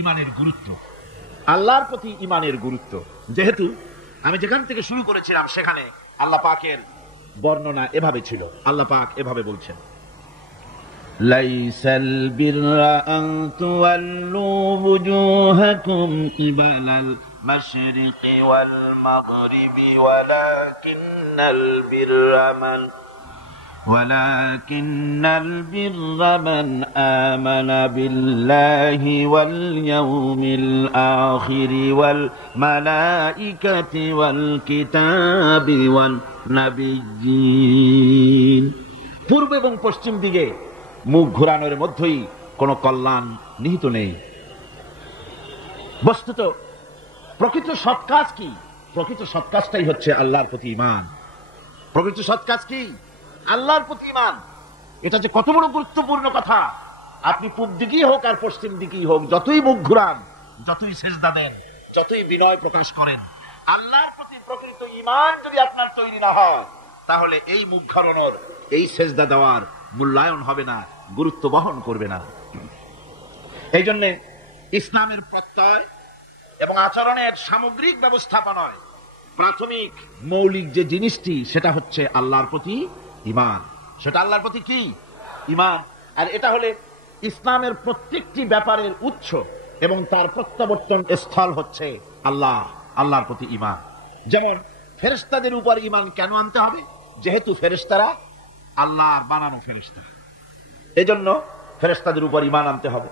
ইমানের গুরুত্ব, আল্লাহর প্রতি ইমানের গুরুত্ব। যেহেতু আমি যেখান থেকে শুরু করেছিলাম সেখানে আল্লাহ পাকের বর্ণনা এভাবে ছিল। আল্লাহ পাক এভাবে বলছেন, লাইসাল বিররা আন তুওয়াল্লু ওয়ুজুহাকুম কিবালাল মাশরিকি ওয়াল মাগরিবি ওয়ালাকিন্নাল বিররা মান আমানা বিল্লাহি ওয়াল ইয়াউমিল আখিরি ওয়াল মালাইকাতি ওয়াল কিতাবি ওয়ান নাবিয়্যিন। পূর্ব এবং পশ্চিম দিকে মুখ ঘোরানোর মধ্যেই কোনো কল্যাণ নিহিত নেই। বস্তুত প্রকৃত সৎ কাজ কি? প্রকৃত সৎ কাজটাই হচ্ছে আল্লাহর প্রতি ঈমান। প্রকৃত সৎ কাজ কি? আল্লাহর প্রতি ঈমান। এটা যে কত বড় গুরুত্বপূর্ণ কথা। আপনি পূর্ব দিকেই হোক আর পশ্চিম দিকেই হোক, যতই মুখ ঘুরান, যতই সেজদা দেন, যতই বিনয় প্রকাশ করেন, আল্লাহর প্রতি প্রকৃত ঈমান যদি আপনার তৈরি না হয়, তাহলে এই মুখ ঘোরানোর, এই সেজদা দেওয়ার মূল্যায়ন হবে না, গুরুত্ব বহন করবে না। এই জন্য ইসলামের প্রত্যয় এবং আচরণের সামগ্রিক ব্যবস্থাপনায় প্রাথমিক মৌলিক যে জিনিসটি, সেটা হচ্ছে আল্লাহর প্রতি ঈমান। সেটা আল্লাহর প্রতি কি? ঈমান। আর এটা হলে ইসলামের প্রত্যেকটি ব্যাপারের উৎস এবং তার প্রত্যাবর্তন স্থল হচ্ছে আল্লাহ, আল্লাহর প্রতি ঈমান। যেমন ফেরেশতাদের উপর ঈমান কেন আনতে হবে? যেহেতু ফেরেশতারা আল্লাহর বানানো ফেরেশতা, এজন্য ফেরেশতাদের উপর ঈমান আনতে হবে।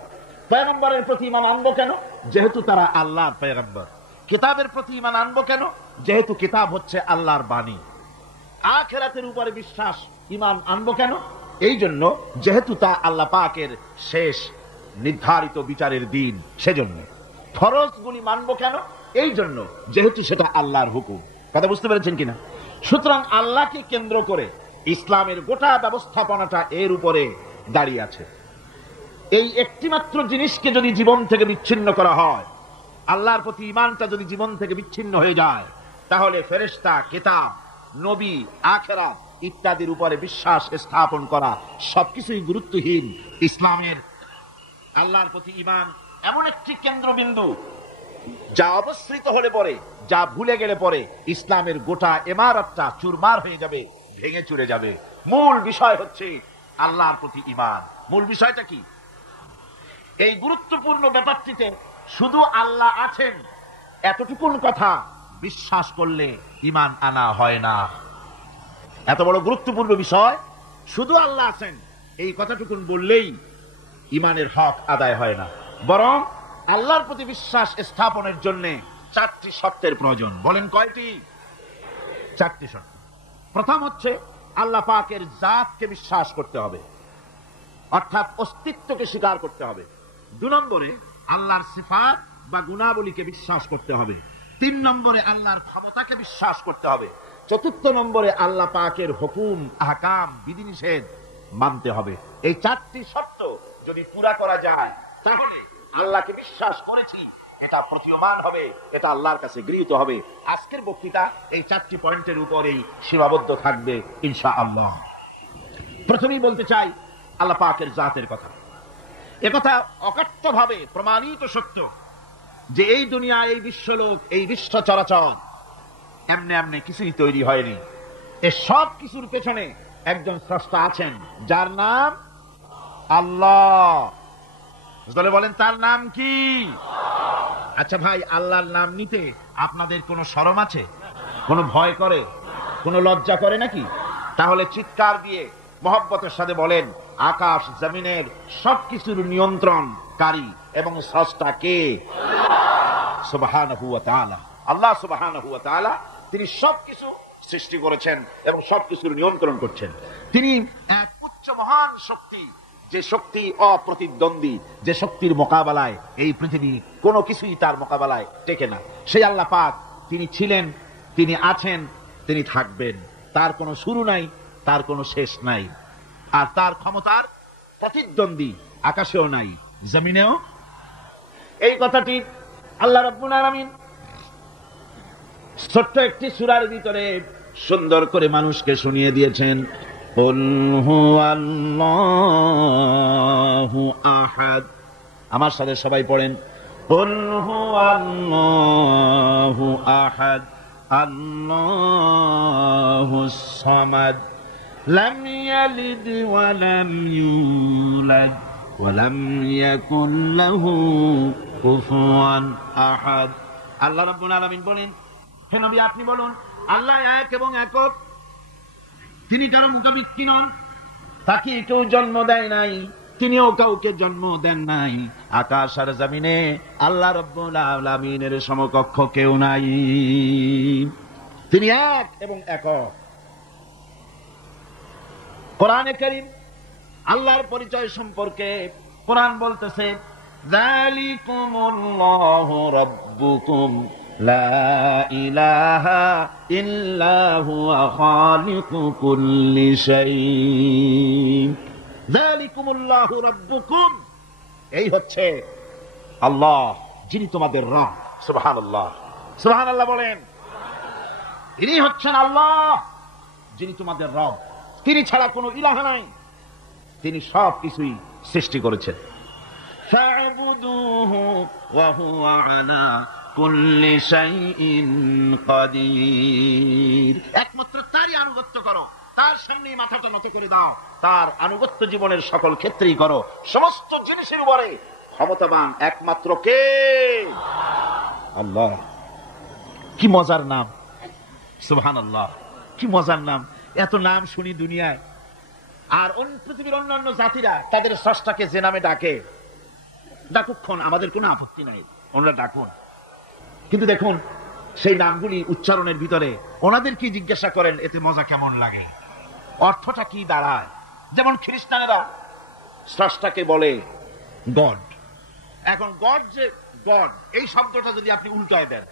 পয়গম্বরের প্রতি ঈমান আনবো কেন? যেহেতু তারা আল্লাহর পয়গম্বর। কিতাবের প্রতি ঈমান আনবো কেন? যেহেতু কিতাব হচ্ছে আল্লাহর বাণী। আখিরাতের উপরে বিশ্বাস, ঈমান আনবো কেন? এই জন্য যেহেতু তা আল্লাহ পাকের শেষ নির্ধারিত বিচারের দিন, সেজন্য। ফরজগুলি মানবো কেন? এই জন্য যেহেতু সেটা আল্লাহর হুকুম। কথা বুঝতে পেরেছেন কিনা? সুতরাং আল্লাহকে কেন্দ্র করে ইসলামের গোটা ব্যবস্থাপনাটা এর উপরে দাঁড়িয়ে আছে। এই একটিমাত্র জিনিসকে যদি জীবন থেকে বিচ্ছিন্ন করা হয়, আল্লাহর প্রতি ঈমানটা যদি জীবন থেকে বিচ্ছিন্ন হয়ে যায়, তাহলে ফেরেশতা, কিতাব, নবী, আখিরাত ইত্যাদির উপরে বিশ্বাস স্থাপন করা সবকিছুই গুরুত্বহীন। ইসলামের আল্লাহর প্রতি ঈমান এমন একটি কেন্দ্রবিন্দু, যা অবস্থিত হলে পরে, যা ভুলে গেলে পরে ইসলামের গোটা ইমারতটা চুরমার হয়ে যাবে, ভেঙে চুরে যাবে। মূল বিষয় হচ্ছে আল্লাহর প্রতি ঈমান। মূল বিষয়টা কি? এই গুরুত্বপূর্ণ ব্যাপারটিতে শুধু আল্লাহ আছেন এতটুকুন কথা বিশ্বাস করলে ঈমান আনা হয় না। এত বড় গুরুত্বপূর্ণ বিষয়, শুধু আল্লাহ আছেন এই কথাটুকুন বললেই ঈমানের হক আদায় হয় না। বরং আল্লাহর প্রতি বিশ্বাস স্থাপনের জন্য 4টি শর্তের প্রয়োজন। বলেন কয়টি? 4টি শর্ত। প্রথম হচ্ছে আল্লাহ পাকের জাতকে বিশ্বাস করতে হবে, অর্থাৎ অস্তিত্বকে স্বীকার করতে হবে। 2 নম্বরে আল্লাহর সিফাত বা গুণাবলীকে বিশ্বাস করতে হবে। 3 নম্বরে আল্লাহর ক্ষমতাকে বিশ্বাস করতে হবে। 4 নম্বরে আল্লাহ পাকের হুকুম, আহকাম, বিধিনিষেধ মানতে হবে। এই 4টি শর্ত যদি পুরা করা যায়, তাহলে আল্লাহকে বিশ্বাস করেছি এটা প্রতীয়মান হবে, এটা আল্লাহর কাছে গৃহীত হবে। আজকের বক্তৃতা এই 4টি পয়েন্টের উপরেই সীমাবদ্ধ থাকবে ইনশাআল্লাহ। প্রথমেই বলতে চাই আল্লাহ পাকের জাতের কথা। একথা অকাট্যভাবে প্রমাণিত সত্য যে এই দুনিয়া, এই বিশ্বলোক, এই বিশ্ব চরাচর এমনি এমনি কিছুই তৈরি হয়নি। এ সব কিছুর পেছনে একজন স্রষ্টা আছেন, যার নাম আল্লাহ। বলেন তার নাম কি? আচ্ছা ভাই, আল্লাহর নাম নিতে আপনাদের কোনো শরম আছে? কোনো ভয় করে? কোনো লজ্জা করে নাকি? তাহলে চিৎকার দিয়ে মহব্বতের সাথে বলেন, আকাশ জমিনের সবকিছুর নিয়ন্ত্রণকারী এবং স্রষ্টা কে? সুবহানাহু ওয়া তাআলা। আল্লাহ সুবহানাহু ওয়া তাআলা, তিনি সবকিছু সৃষ্টি করেছেন এবং সবকিছুর নিয়ন্ত্রণ করছেন। তিনি এক উচ্চ মহান শক্তি, যে শক্তি অপ্রতিদ্বন্দ্বী, যে শক্তির মোকাবেলায় এই পৃথিবী কোনো কিছুই তার মোকাবেলায় টেকে না। সেই আল্লাহ পাক, তিনি ছিলেন, তিনি আছেন, তিনি থাকবেন। তার কোনো শুরু নাই, তার কোনো শেষ নাই। আর তার ক্ষমতার প্রতিদ্বন্দ্বী আকাশেও নাই, জমিনেও। এই কথাটি আল্লাহ রাব্বুল আলামিন ছোট্ট একটি সূরার ভিতরে সুন্দর করে মানুষকে শুনিয়ে দিয়েছেন। কুল হুয়াল্লাহু আহাদ। আমার সাথে সবাই পড়েন, কুল হুয়াল্লাহু আহাদ আল্লাহুস সামাদ লাম ইয়ালিদ ওয়া লাম ইউলাদ ওয়া লাম ইয়াকুল লাহু কুফুয়ান আহাদ। আল্লাহ রাব্বুল আলামিন বলেন, হে নবী আপনি বলুন, আল্লাহ এক এবং একক, তিনি কারো মুখাপেক্ষী নন, তাকে কেউ জন্ম দেয় নাই, তিনিও কাউকে জন্ম দেন নাই। আকাশ আর জমিনে আল্লাহ রাব্বুল আলামিনের সমকক্ষ কেউ নাই, তিনি এক এবং একক। কোরআনে কারীম আল্লাহর পরিচয় সম্পর্কে কোরআন বলতেছে, যালিকুমুল্লাহু রাব্বুকুম লা ইলাহা ইল্লা হুয়া খালিকু কুল্লি শাই। যালিকুমুল্লাহু রাব্বুকুম, এই হচ্ছে আল্লাহ, যিনি তোমাদের রব। সুবহানাল্লাহ, সুবহানাল্লাহ বলেন। ইনি হচ্ছেন আল্লাহ, যিনি তোমাদের রব। তিনি ছাড়া কোনো ইলাহ নাই, তিনি সব কিছুই সৃষ্টি করেছেন। ফা'বুদুহু ওয়া হুয়া আলা কুল্লি শাইইন কাদির। একমাত্র তারই আনুগত্য করো, তার সামনে মাথাটা নত করে দাও, তার আনুগত্য জীবনের সকল ক্ষেত্রেই করো। সমস্ত জিনিসের উপরে ক্ষমতাবান একমাত্র কে? আল্লাহ। কি মজার নাম, সুবহানাল্লাহ, কি মজার নাম। এত নাম শুনি দুনিয়ায়, আর পৃথিবীর অন্যান্য জাতিরা তাদের স্রষ্টাকে যে নামে ডাকে, ডাকুক্ষণ, আমাদের কোনো আপত্তি নাই, ওনারা ডাকুন। কিন্তু দেখুন সেই নামগুলি উচ্চারণের ভিতরে ওনাদের কি জিজ্ঞাসা করেন এতে মজা কেমন লাগে, অর্থটা কি দাঁড়ায়। যেমন খ্রিস্টানেরা স্রষ্টাকে বলে গড। এখন গড, যে গড এই শব্দটা যদি আপনি উল্টায় দেন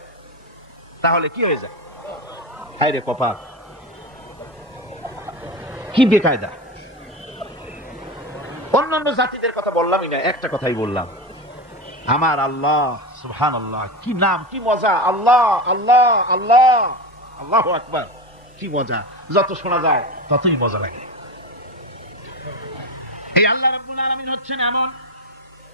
তাহলে কি হয়ে যায়? হায় রে কপাল, কি বেকায়দা। অন্যান্য জাতিদের কথা বললামই না, একটা কথাই বললাম, আমার আল্লাহ, সুবহানাল্লাহ, কি নাম, কি মজা। আল্লাহ আল্লাহ আল্লাহ, আল্লাহু আকবার, কি মজা। যত শোনা যায় ততই মজা লাগে। এই আল্লাহ রাব্বুল আলামিন হচ্ছেন এমন,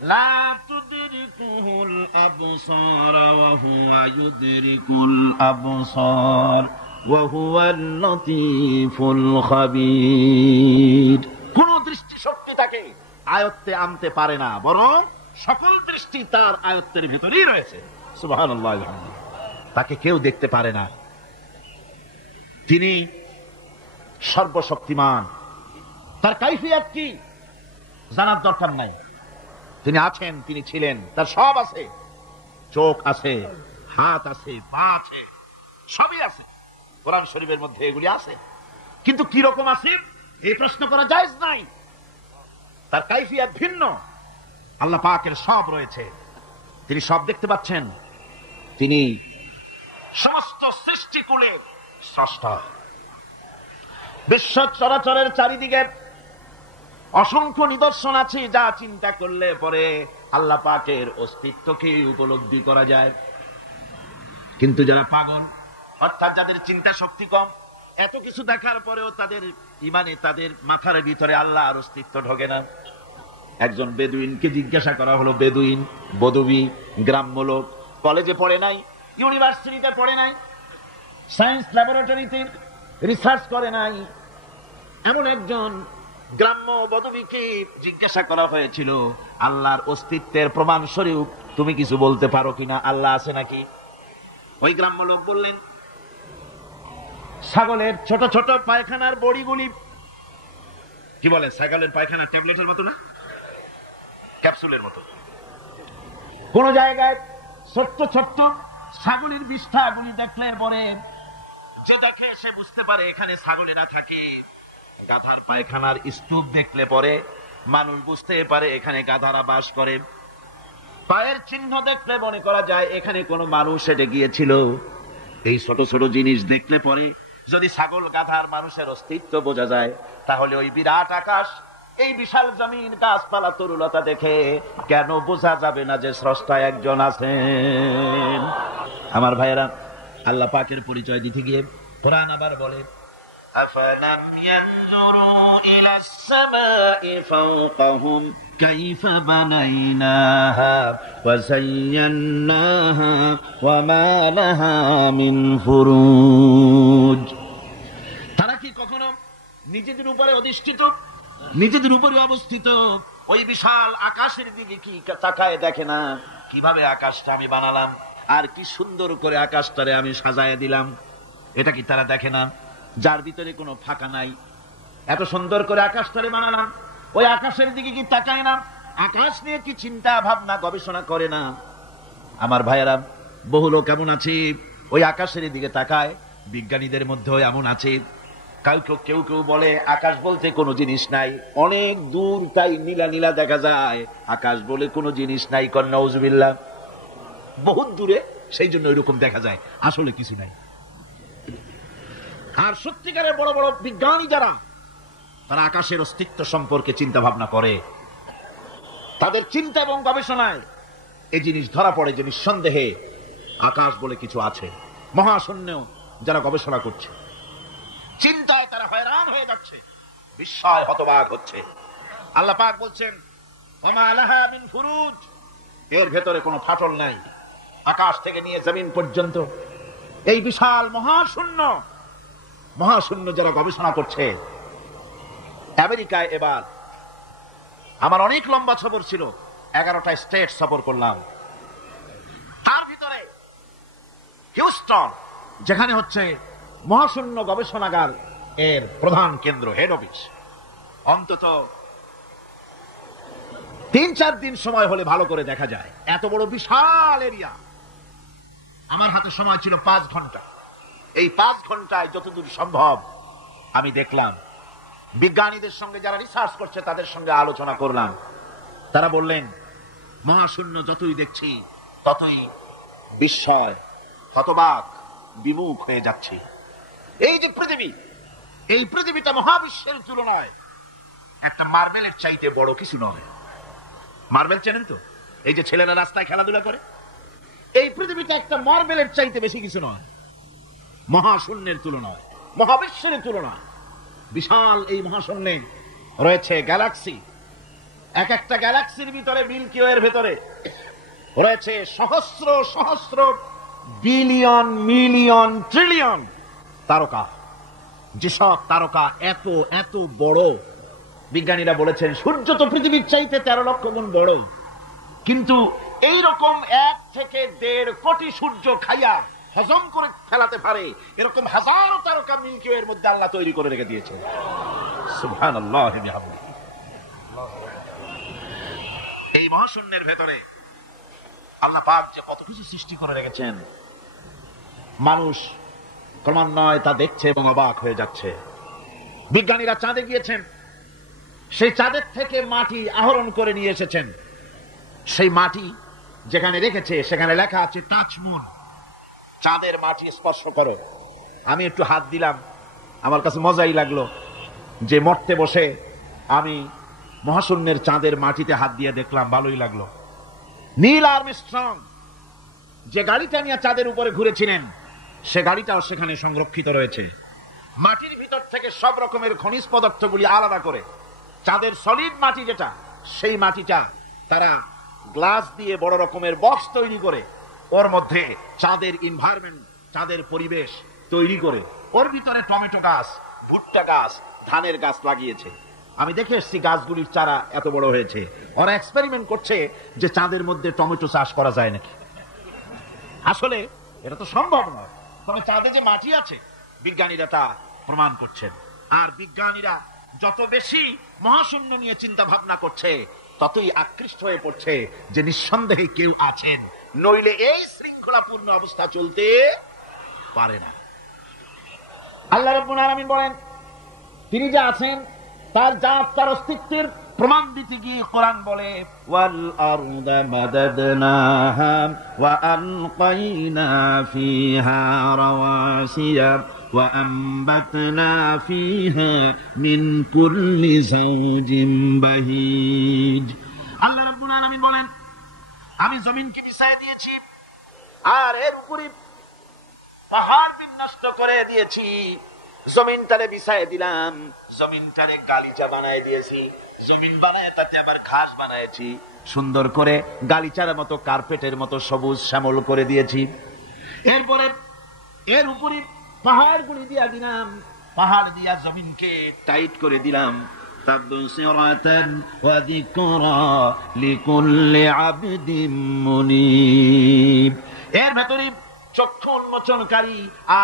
লা তুদরিকুহুল আবসার ওয়া হুয়া ইউদরিকুল আবসার ওয়া হুয়াল লতীফুল খাবীর। কোন দৃষ্টি শক্তি তাকে আয়ত্তে আনতে পারে না, বরং সকল দৃষ্টি তার আয়ত্তের ভিতরেই রয়েছে। সুবহানাল্লাহ, আলহামদুলিল্লাহ। তাকে কেউ দেখতে পারে না, তিনি সর্বশক্তিমান। তার কাইফিয়াত কি জানার দরকার নাই, তিনি আছেন, তিনি ছিলেন, তার সব আছে। চোখ আছে, হাত আছে, পা আছে, সবই আছে। কোরআন শরীফের মধ্যে এগুলি আছে, কিন্তু কি রকম আছে এই প্রশ্ন করা জায়েজ নাই। তার কাইফিয়াত ভিন্ন। আল্লাহ পাকের সব রয়েছে, তিনি সব দেখতে পাচ্ছেন, তিনি সমস্ত সৃষ্টিকুলের স্রষ্টা। বিশ্ব চরাচরের চারিদিকে অসংখ্য নিদর্শন আছে, যা চিন্তা করলে পরে আল্লাহ পাকের অস্তিত্বকে উপলব্ধি করা যায়। কিন্তু যারা পাগল, অর্থাৎ যাদের চিন্তা শক্তি কম, এত কিছু দেখার পরেও তাদের ইমানে, তাদের মাথার ভিতরে আল্লাহর অস্তিত্ব ঢোকে না। একজন বেদুইনকে জিজ্ঞাসা করা হলো, বেদুইন, বদবি, গ্রাম্য লোক, কলেজে পড়ে নাই, ইউনিভার্সিটিতে পড়ে নাই, সায়েন্স ল্যাবরেটরিতে রিসার্চ করে নাই, এমন একজন গ্রাম্য বদবিকে জিজ্ঞাসা করা হয়েছিল, আল্লাহর অস্তিত্বের প্রমাণ স্বরূপ তুমি কিছু বলতে পারো কিনা, আল্লাহ আছে নাকি? ওই গ্রাম্য লোক বললেন, ছাগলের ছোট ছোট পায়খানার বড়িগুলি, কি বলে, ছাগলের পায়খানার ট্যাবলেটের মতো না, ক্যাপসুলের মতো, কোন জায়গায় ছোট্ট ছোট্ট ছাগলের বিষ্ঠাগুলি দেখলে পরে যে দেখে সে বুঝতে পারে এখানে ছাগলেরা থাকে। গাধার পায়খানার স্তূপ দেখলে পরে মানুষ বুঝতে পারে এখানে গাধারা বাস করে। পায়ের চিহ্ন দেখলে মনে করা যায় এখানে কোনো মানুষ হেঁটে গিয়েছিল। এই ছোট ছোট জিনিস দেখলে পরে যদি ছাগল, গাধার, মানুষের অস্তিত্ব বোঝা যায়, তাহলে ওই বিরাট আকাশ, এই বিশাল জমিন, গাছপালা, তরুলতা দেখে কেন বোঝা যাবে না যে স্রষ্টা একজন আছেন? আমার ভাইয়েরা, আল্লাহ পাকের পরিচয় দিতে গিয়ে কোরআন আবার বলে, আফালাম ইয়ানজুরু ইলাস সামাই ফাওকাহুম কাইফা বানাইনাহা ওয়া যায়্যানাহা ওয়া মা লাহা মিন ফুরুজ। তারা কি কখনো নিজেদের উপরে অধিষ্ঠিত, নিজেদের উপরে অবস্থিত ওই বিশাল আকাশের দিকে কি তাকায় দেখে না? কিভাবে আকাশটা আমি বানালাম, আর কি সুন্দর করে আকাশটারে আমি সাজায় দিলাম, এটা কি তারা দেখে না? যার ভিতরে কোনো ফাঁকা নাই, এত সুন্দর করে আকাশটারে বানালাম, ওই আকাশের দিকে কি তাকায় না? আকাশ নিয়ে কি চিন্তা ভাবনা গবেষণা করে না? আমার ভাইয়েরা, বহু লোক এমন আছে ওই আকাশের দিকে তাকায়। বিজ্ঞানীদের মধ্যেও এমন আছে। কেউ কেউ বলে আকাশ বলতে কোনো জিনিস নাই, অনেক দূর তাই নীলা নীলা দেখা যায়, আকাশ বলে কোনো জিনিস নাই। নাউজুবিল্লাহ, বহুত দূরে, সেই জন্য এরকম দেখা যায়, আসলে কিছু নাই। আর সত্যিকারের বড় বড় বিজ্ঞানী যারা, তারা আকাশের অস্তিত্ব সম্পর্কে চিন্তা ভাবনা করে, তাদের চিন্তা এবং গবেষণায় এই জিনিস ধরা পড়ে যে নিঃসন্দেহে আকাশ বলে কিছু আছে। মহাশূন্যেও যারা গবেষণা করছে, চিন্তায় তারা হয়রান হয়ে যাচ্ছে, বিস্ময় হতবাক হচ্ছে। আল্লাহ পাক বলছেন ওয়া লাহা মিন ফুরুজ, এর ভেতরে কোনো ফাটল নাই। আকাশ থেকে নিয়ে জমিন পর্যন্ত এই বিশাল মহাশূন্য যারা গবেষণা করছে। আমেরিকায় এবার আমার অনেক লম্বা সফর ছিল, 11টা স্টেট সফর করলাম। তার ভিতরে হিউস্টন, যেখানে হচ্ছে মহাশূন্য গবেষণাগার এর প্রধান কেন্দ্র, হেড অফিস, অন্তত 3-4 দিন সময় হলে ভালো করে দেখা যায়। এত বড় বিশাল এরিয়া। আমার হাতে সময় ছিল 5 ঘন্টা। এই 5 ঘন্টায় যতদূর সম্ভব আমি দেখলাম। বিজ্ঞানীদের সঙ্গে যারা রিসার্চ করছে তাদের সঙ্গে আলোচনা করলাম। তারা বললেন মহাশূন্য যতই দেখছি ততই বিস্ময়, হতবাক, বিমুখ হয়ে যাচ্ছে। এই যে পৃথিবী, এই পৃথিবীটা মহাবিশ্বের তুলনায় একটা মার্বেলের চাইতে বড় কিছু নয়। মার্বেল চেনেন তো? এই যে ছেলেরা রাস্তায় খেলাধুলা করে, এই পৃথিবীটা একটা মার্বেলের চাইতে বেশি কিছু নয় মহাশূন্যের তুলনায়, মহাবিশ্বের তুলনায়। বিশাল এই মহাশূন্যে রয়েছে গ্যালাক্সি। এক একটা গ্যালাক্সির ভিতরে, মিল্কি ওয়ের ভেতরে রয়েছে সহস্র সহস্র বিলিয়ন মিলিয়ন ট্রিলিয়ন তারকা। যেসব তারকা এত এত বড়, বিজ্ঞানীরা বলেছেন সূর্য তো পৃথিবীর চাইতে 13 লক্ষ গুণ বড়, কিন্তু এই রকম 1 থেকে 1.5 কোটি সূর্য খাইয়া হজম করে ফেলাতে পারে এরকম হাজারো তারকা মিল্কি ওয়ের মধ্যে আল্লাহ তৈরি করে রেখে দিয়েছে। সুবহানাল্লাহ। এই মহাশূন্যের ভেতরে আল্লাহ পাক যে কত কিছু সৃষ্টি করে রেখেছেন, মানুষ ক্রমান্বয়ে তা দেখছে এবং অবাক হয়ে যাচ্ছে। বিজ্ঞানীরা চাঁদে গিয়েছেন, সেই চাঁদের থেকে মাটি আহরণ করে নিয়ে এসেছেন। সেই মাটি যেখানে রেখেছে সেখানে লেখা আছে টাচ মুন, চাঁদের মাটি স্পর্শ করো। আমি একটু হাত দিলাম, আমার কাছে মজাই লাগলো যে মরতে বসে আমি মহাশূন্যের চাঁদের মাটিতে হাত দিয়ে দেখলাম, ভালোই লাগলো। নীল আর্মস্ট্রং যে গাড়িটা নিয়ে চাঁদের উপরে ঘুরেছিলেন, সে গাড়িটাও সেখানে সংরক্ষিত রয়েছে। মাটির ভিতর থেকে সব রকমের খনিজ পদার্থগুলি আলাদা করে চাঁদের সলিড মাটি যেটা, সেই মাটিটা তারা গ্লাস দিয়ে বড় রকমের বক্স তৈরি করে ওর মধ্যে চাঁদের এনভায়রনমেন্ট, চাঁদের পরিবেশ তৈরি করে ওর ভিতরে টমেটো গাছ, ভুট্টা গাছ, ধানের গাছ লাগিয়েছে। আমি দেখে এসেছি গাছগুলির চারা এত বড় হয়েছে। ওরা এক্সপেরিমেন্ট করছে যে চাঁদের মধ্যে টমেটো চাষ করা যায় নাকি। আসলে এটা তো সম্ভব নয়, তবে চাঁদে যে মাটি আছে বিজ্ঞানীরা তা প্রমাণ করছেন। আর বিজ্ঞানীরা যত বেশি মহাশূন্য নিয়ে চিন্তা ভাবনা করছে ততই আকৃষ্ট হয়ে পড়ছে যে নিঃসন্দেহে কেউ আছেন, নইলে এই শৃঙ্খলাপূর্ণ অবস্থা চলতে পারে না। আল্লাহ রাব্বুল আলামিন বলেন তিনি যে আছেন তার জাত, তার অস্তিত্বের প্রমাণ দিতে গিয়ে কোরআন বলে ওয়াল আরদা মাদাদনাহা ওয়া আলকাইনা ফিহা রাওয়াসিয়া ওয়া আমবাতনা ফিহা মিন কুল্লি যাওজিন বাহিজ। আল্লাহ রাব্বুল আলামিন বলেন আমি জমিনকে বিছায় দিয়েছি আর এর উপরে পাহাড় বিন্যস্ত করে দিয়েছি। জমিনটারে বিছায় দিলাম, জমিনটারে গালিচা বানায় দিয়েছি, জমিন বানায় তাতে আবার ঘাস বানাইছি, সুন্দর করে গালিচার মতো কার্পেটের মতো সবুজ শ্যামল করে দিয়েছি। এরপরে এর উপরে পাহাড় গুলি দিয়া দিলাম, পাহাড় দিয়া জমিনকে টাইট করে দিলাম। তাবসিরাতান ওয়া যিকরা লিকুল্লি আবদিন মুনিব। এর ভেতরে চক্ষু উন্মোচনকারী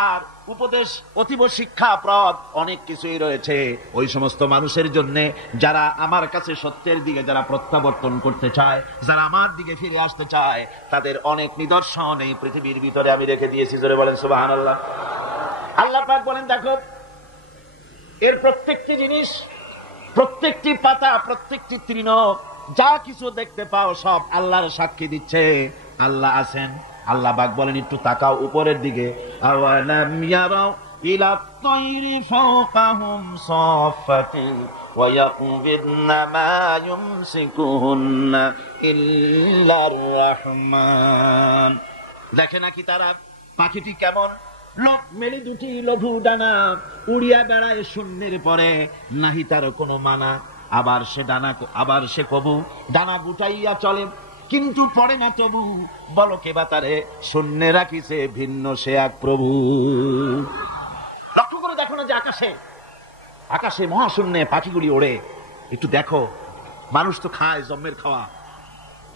আর উপদেশ অতীব শিক্ষাপ্রদ অনেক কিছুই রয়েছে ওই সমস্ত মানুষের জন্য যারা আমার কাছে সত্যের দিকে যারা প্রত্যাবর্তন করতে চায়, যারা আমার দিকে ফিরে আসতে চায়, তাদের অনেক নিদর্শন এই পৃথিবীর ভিতরে আমি রেখে দিয়েছি। জোরে বলেন সুবহানাল্লাহ। আল্লাহ পাক বলেন, দেখো এর প্রত্যেকটি জিনিস, প্রত্যেকটি পাতা, প্রত্যেকটি তৃণ, যা কিছু দেখতে পাও সব আল্লাহর সাক্ষী দিচ্ছে আল্লাহ আছেন। আল্লাহ পাক বলেন, একটু তাকাও উপরের দিকে। আওয়ালাম ইয়ারাউ ইলা তায়রি ফাওকাহুম সাফাতিন ওয়া ইয়াকবিদনা মা ইউমসিকুহুন্না ইল্লার রহমান। দেখে নাকি তারা পাখিটি কেমন লোক মেলে দুটি লঘু ডানা উড়িয়া বেড়ায় শূন্যের পরে, নাহি তার কোনো মানা। আবার সে কবু ডানা গুটাইয়া চলে, কিন্তু পড়ে না তবু। বলো কে বা তারে শূন্যে রাখিছে ভিন্ন সে এক প্রভু। লক্ষ্য করে দেখো না যে আকাশে মহাশূন্যে পাখিগুলি ওড়ে। একটু দেখো, মানুষ তো খায় জন্মের খাওয়া,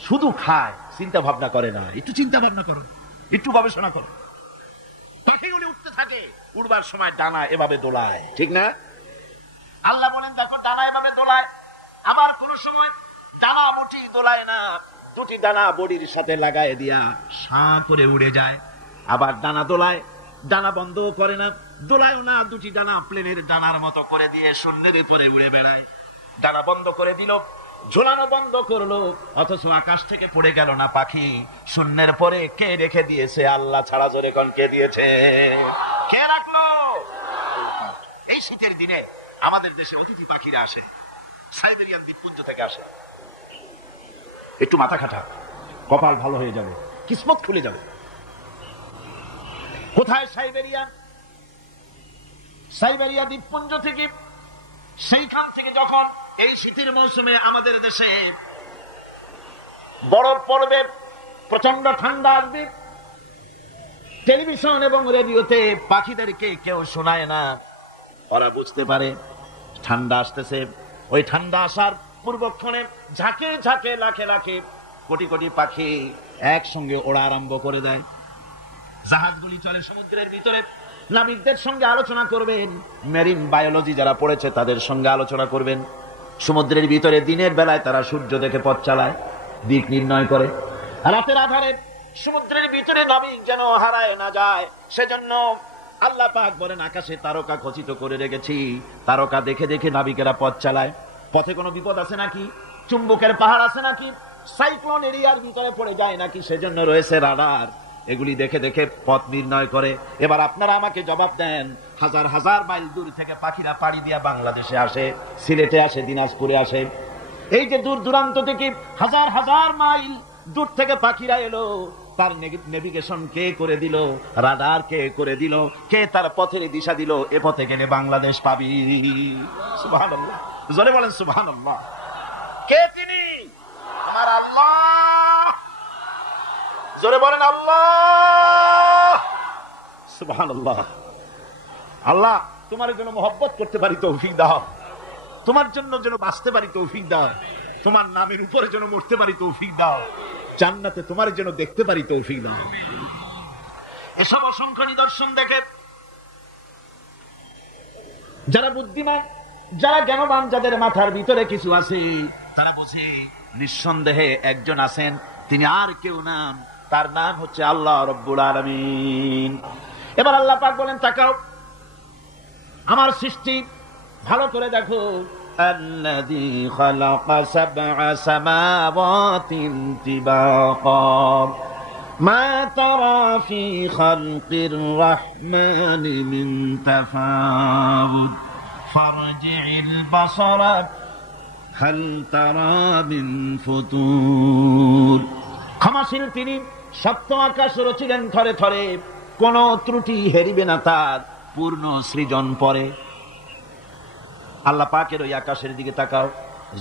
শুধু খায়, চিন্তা ভাবনা করে না। একটু চিন্তা ভাবনা করো, একটু গবেষণা করো। পাখিগুলি উঠতে থাকে, উড়বার সময় ডানা এভাবে দোলায়, ঠিক না? আল্লাহ বলেন, দেখো ডানা এভাবে দোলায়। আবার কোন সময় ডানা মুঠি দোলায় না, দুটি ডানা বডির সাথে লাগায় দিয়া সাঁ করে উড়ে যায়। আবার ডানা দোলায়, ডানা বন্ধ করে না, দোলায়ও না, দুটি ডানা প্লেনের ডানার মতো করে দিয়ে শূন্যের উপরে উড়ে বেড়ায়। ডানা বন্ধ করে দিল, ঝোলানো বন্ধ করলো, অথচ আকাশ থেকে পড়ে গেল না পাখি। শূন্যের পরে কে রেখে দিয়েছে? আল্লাহ ছাড়া। জোরে কোন কে দিয়েছে? কে রাখলো? এই শীতের দিনে আমাদের দেশে অতিথি পাখিরা আসে, সাইবেরিয়ান দ্বীপপুঞ্জ থেকে আসে। একটু মাথা খাটা, কপাল ভালো হয়ে যাবে, কিসমত খুলে যাবে। কোথায়? সাইবেরিয়া দ্বীপপুঞ্জ থেকে। সেইখান থেকে যখন এই শীতের মৌসুমে আমাদের দেশে বরফ পড়বে, প্রচন্ড ঠান্ডা আসবে, টেলিভিশন এবং রেডিওতে পাখিদেরকে কেউ শোনায় না। ওরা বুঝতে পারে ঠান্ডা আসতেছে। ওই ঠান্ডা আসার পূর্বক্ষণে ঝাঁকে ঝাঁকে লাখে লাখে কোটি কোটি পাখি একসঙ্গে ওড়া আরম্ভ করে দেয়। জাহাজগুলি চলে সমুদ্রের ভিতরে। নাবিকদের সঙ্গে আলোচনা করবেন, মেরিন বায়োলজি যারা পড়েছে তাদের সঙ্গে আলোচনা করবেন। সমুদ্রের ভিতরে দিনের বেলায় তারা সূর্য দেখে পথ চালায়, দিক নির্ণয় করে। রাতের আধারে সমুদ্রের ভিতরে নাবিক যেন হারায় না যায়, সেজন্য আল্লাহ পাক বলেন, আকাশে তারকা খচিত করে রেখেছি। তারকা দেখে দেখে নাবিকেরা পথ চালায়। পথে কোনো বিপদ আছে নাকি? চুম্বকের পাহাড় আছে নাকি? সাইক্লোন এরিয়ার ভিতরে পড়ে যায় নাকি? সেজন্য রয়েছে রাডার। এগুলি দেখে দেখে পথ নির্ণয় করে। এবার আপনারা আমাকে জবাব দেন, হাজার হাজার মাইল দূর থেকে পাখিরা পাড়ি দিয়া বাংলাদেশে আসে, সিলেটে আসে, দিনাজপুরে আসে। এই যে দূর দূরান্ত থেকে হাজার হাজার মাইল দূর থেকে পাখিরা এলো, তার নেভিগেশন কে করে দিল? রাডার কে করে দিল? কে তার পথের দিশা দিল? এ পথে গেলে বাংলাদেশ পাবি। সুবহানাল্লাহ, জোরে বলেন সুবহানাল্লাহ। কে তিনি? আমার আল্লাহ। জোরে বলেন আল্লাহ। সুবহানাল্লাহ। আল্লাহ, তোমার জন্য মহব্বত করতে পারি তৌফিক দাও, তোমার জন্য যেন বাঁচতে পারি তৌফিক দাও, তোমার নামের উপরে যেন মরতে পারি তৌফিক দাও, জান্নাতে তোমার যেন দেখতে পারি তৌফিক দাও। এসব অসংখ্য নিদর্শন দেখে যারা বুদ্ধিমান, যারা জ্ঞানবান, যাদের মাথার ভিতরে কিছু আছে, তারা বুঝে নিঃসন্দেহে একজন আছেন, তিনি আর কেউ না, তার নাম হচ্ছে আল্লাহ রব্বুল আলামিন। এবার আল্লাহ পাক বলেন, তাকাও, আমার সৃষ্টি ভালো করে দেখো। الذي خلق سبع سماوات طباقا ما ترى في خلق الرحمن من تفاوت فارجع البصر هل ترى من فطور। ক্ষমাশীল তিনি, সপ্ত আকাশ রচিলেন থরে থরে, কোন ত্রুটি হেরিবে না তার পূর্ণ সৃজন পরে। আল্লাহ পাকের ওই আকাশের দিকে তাকাও,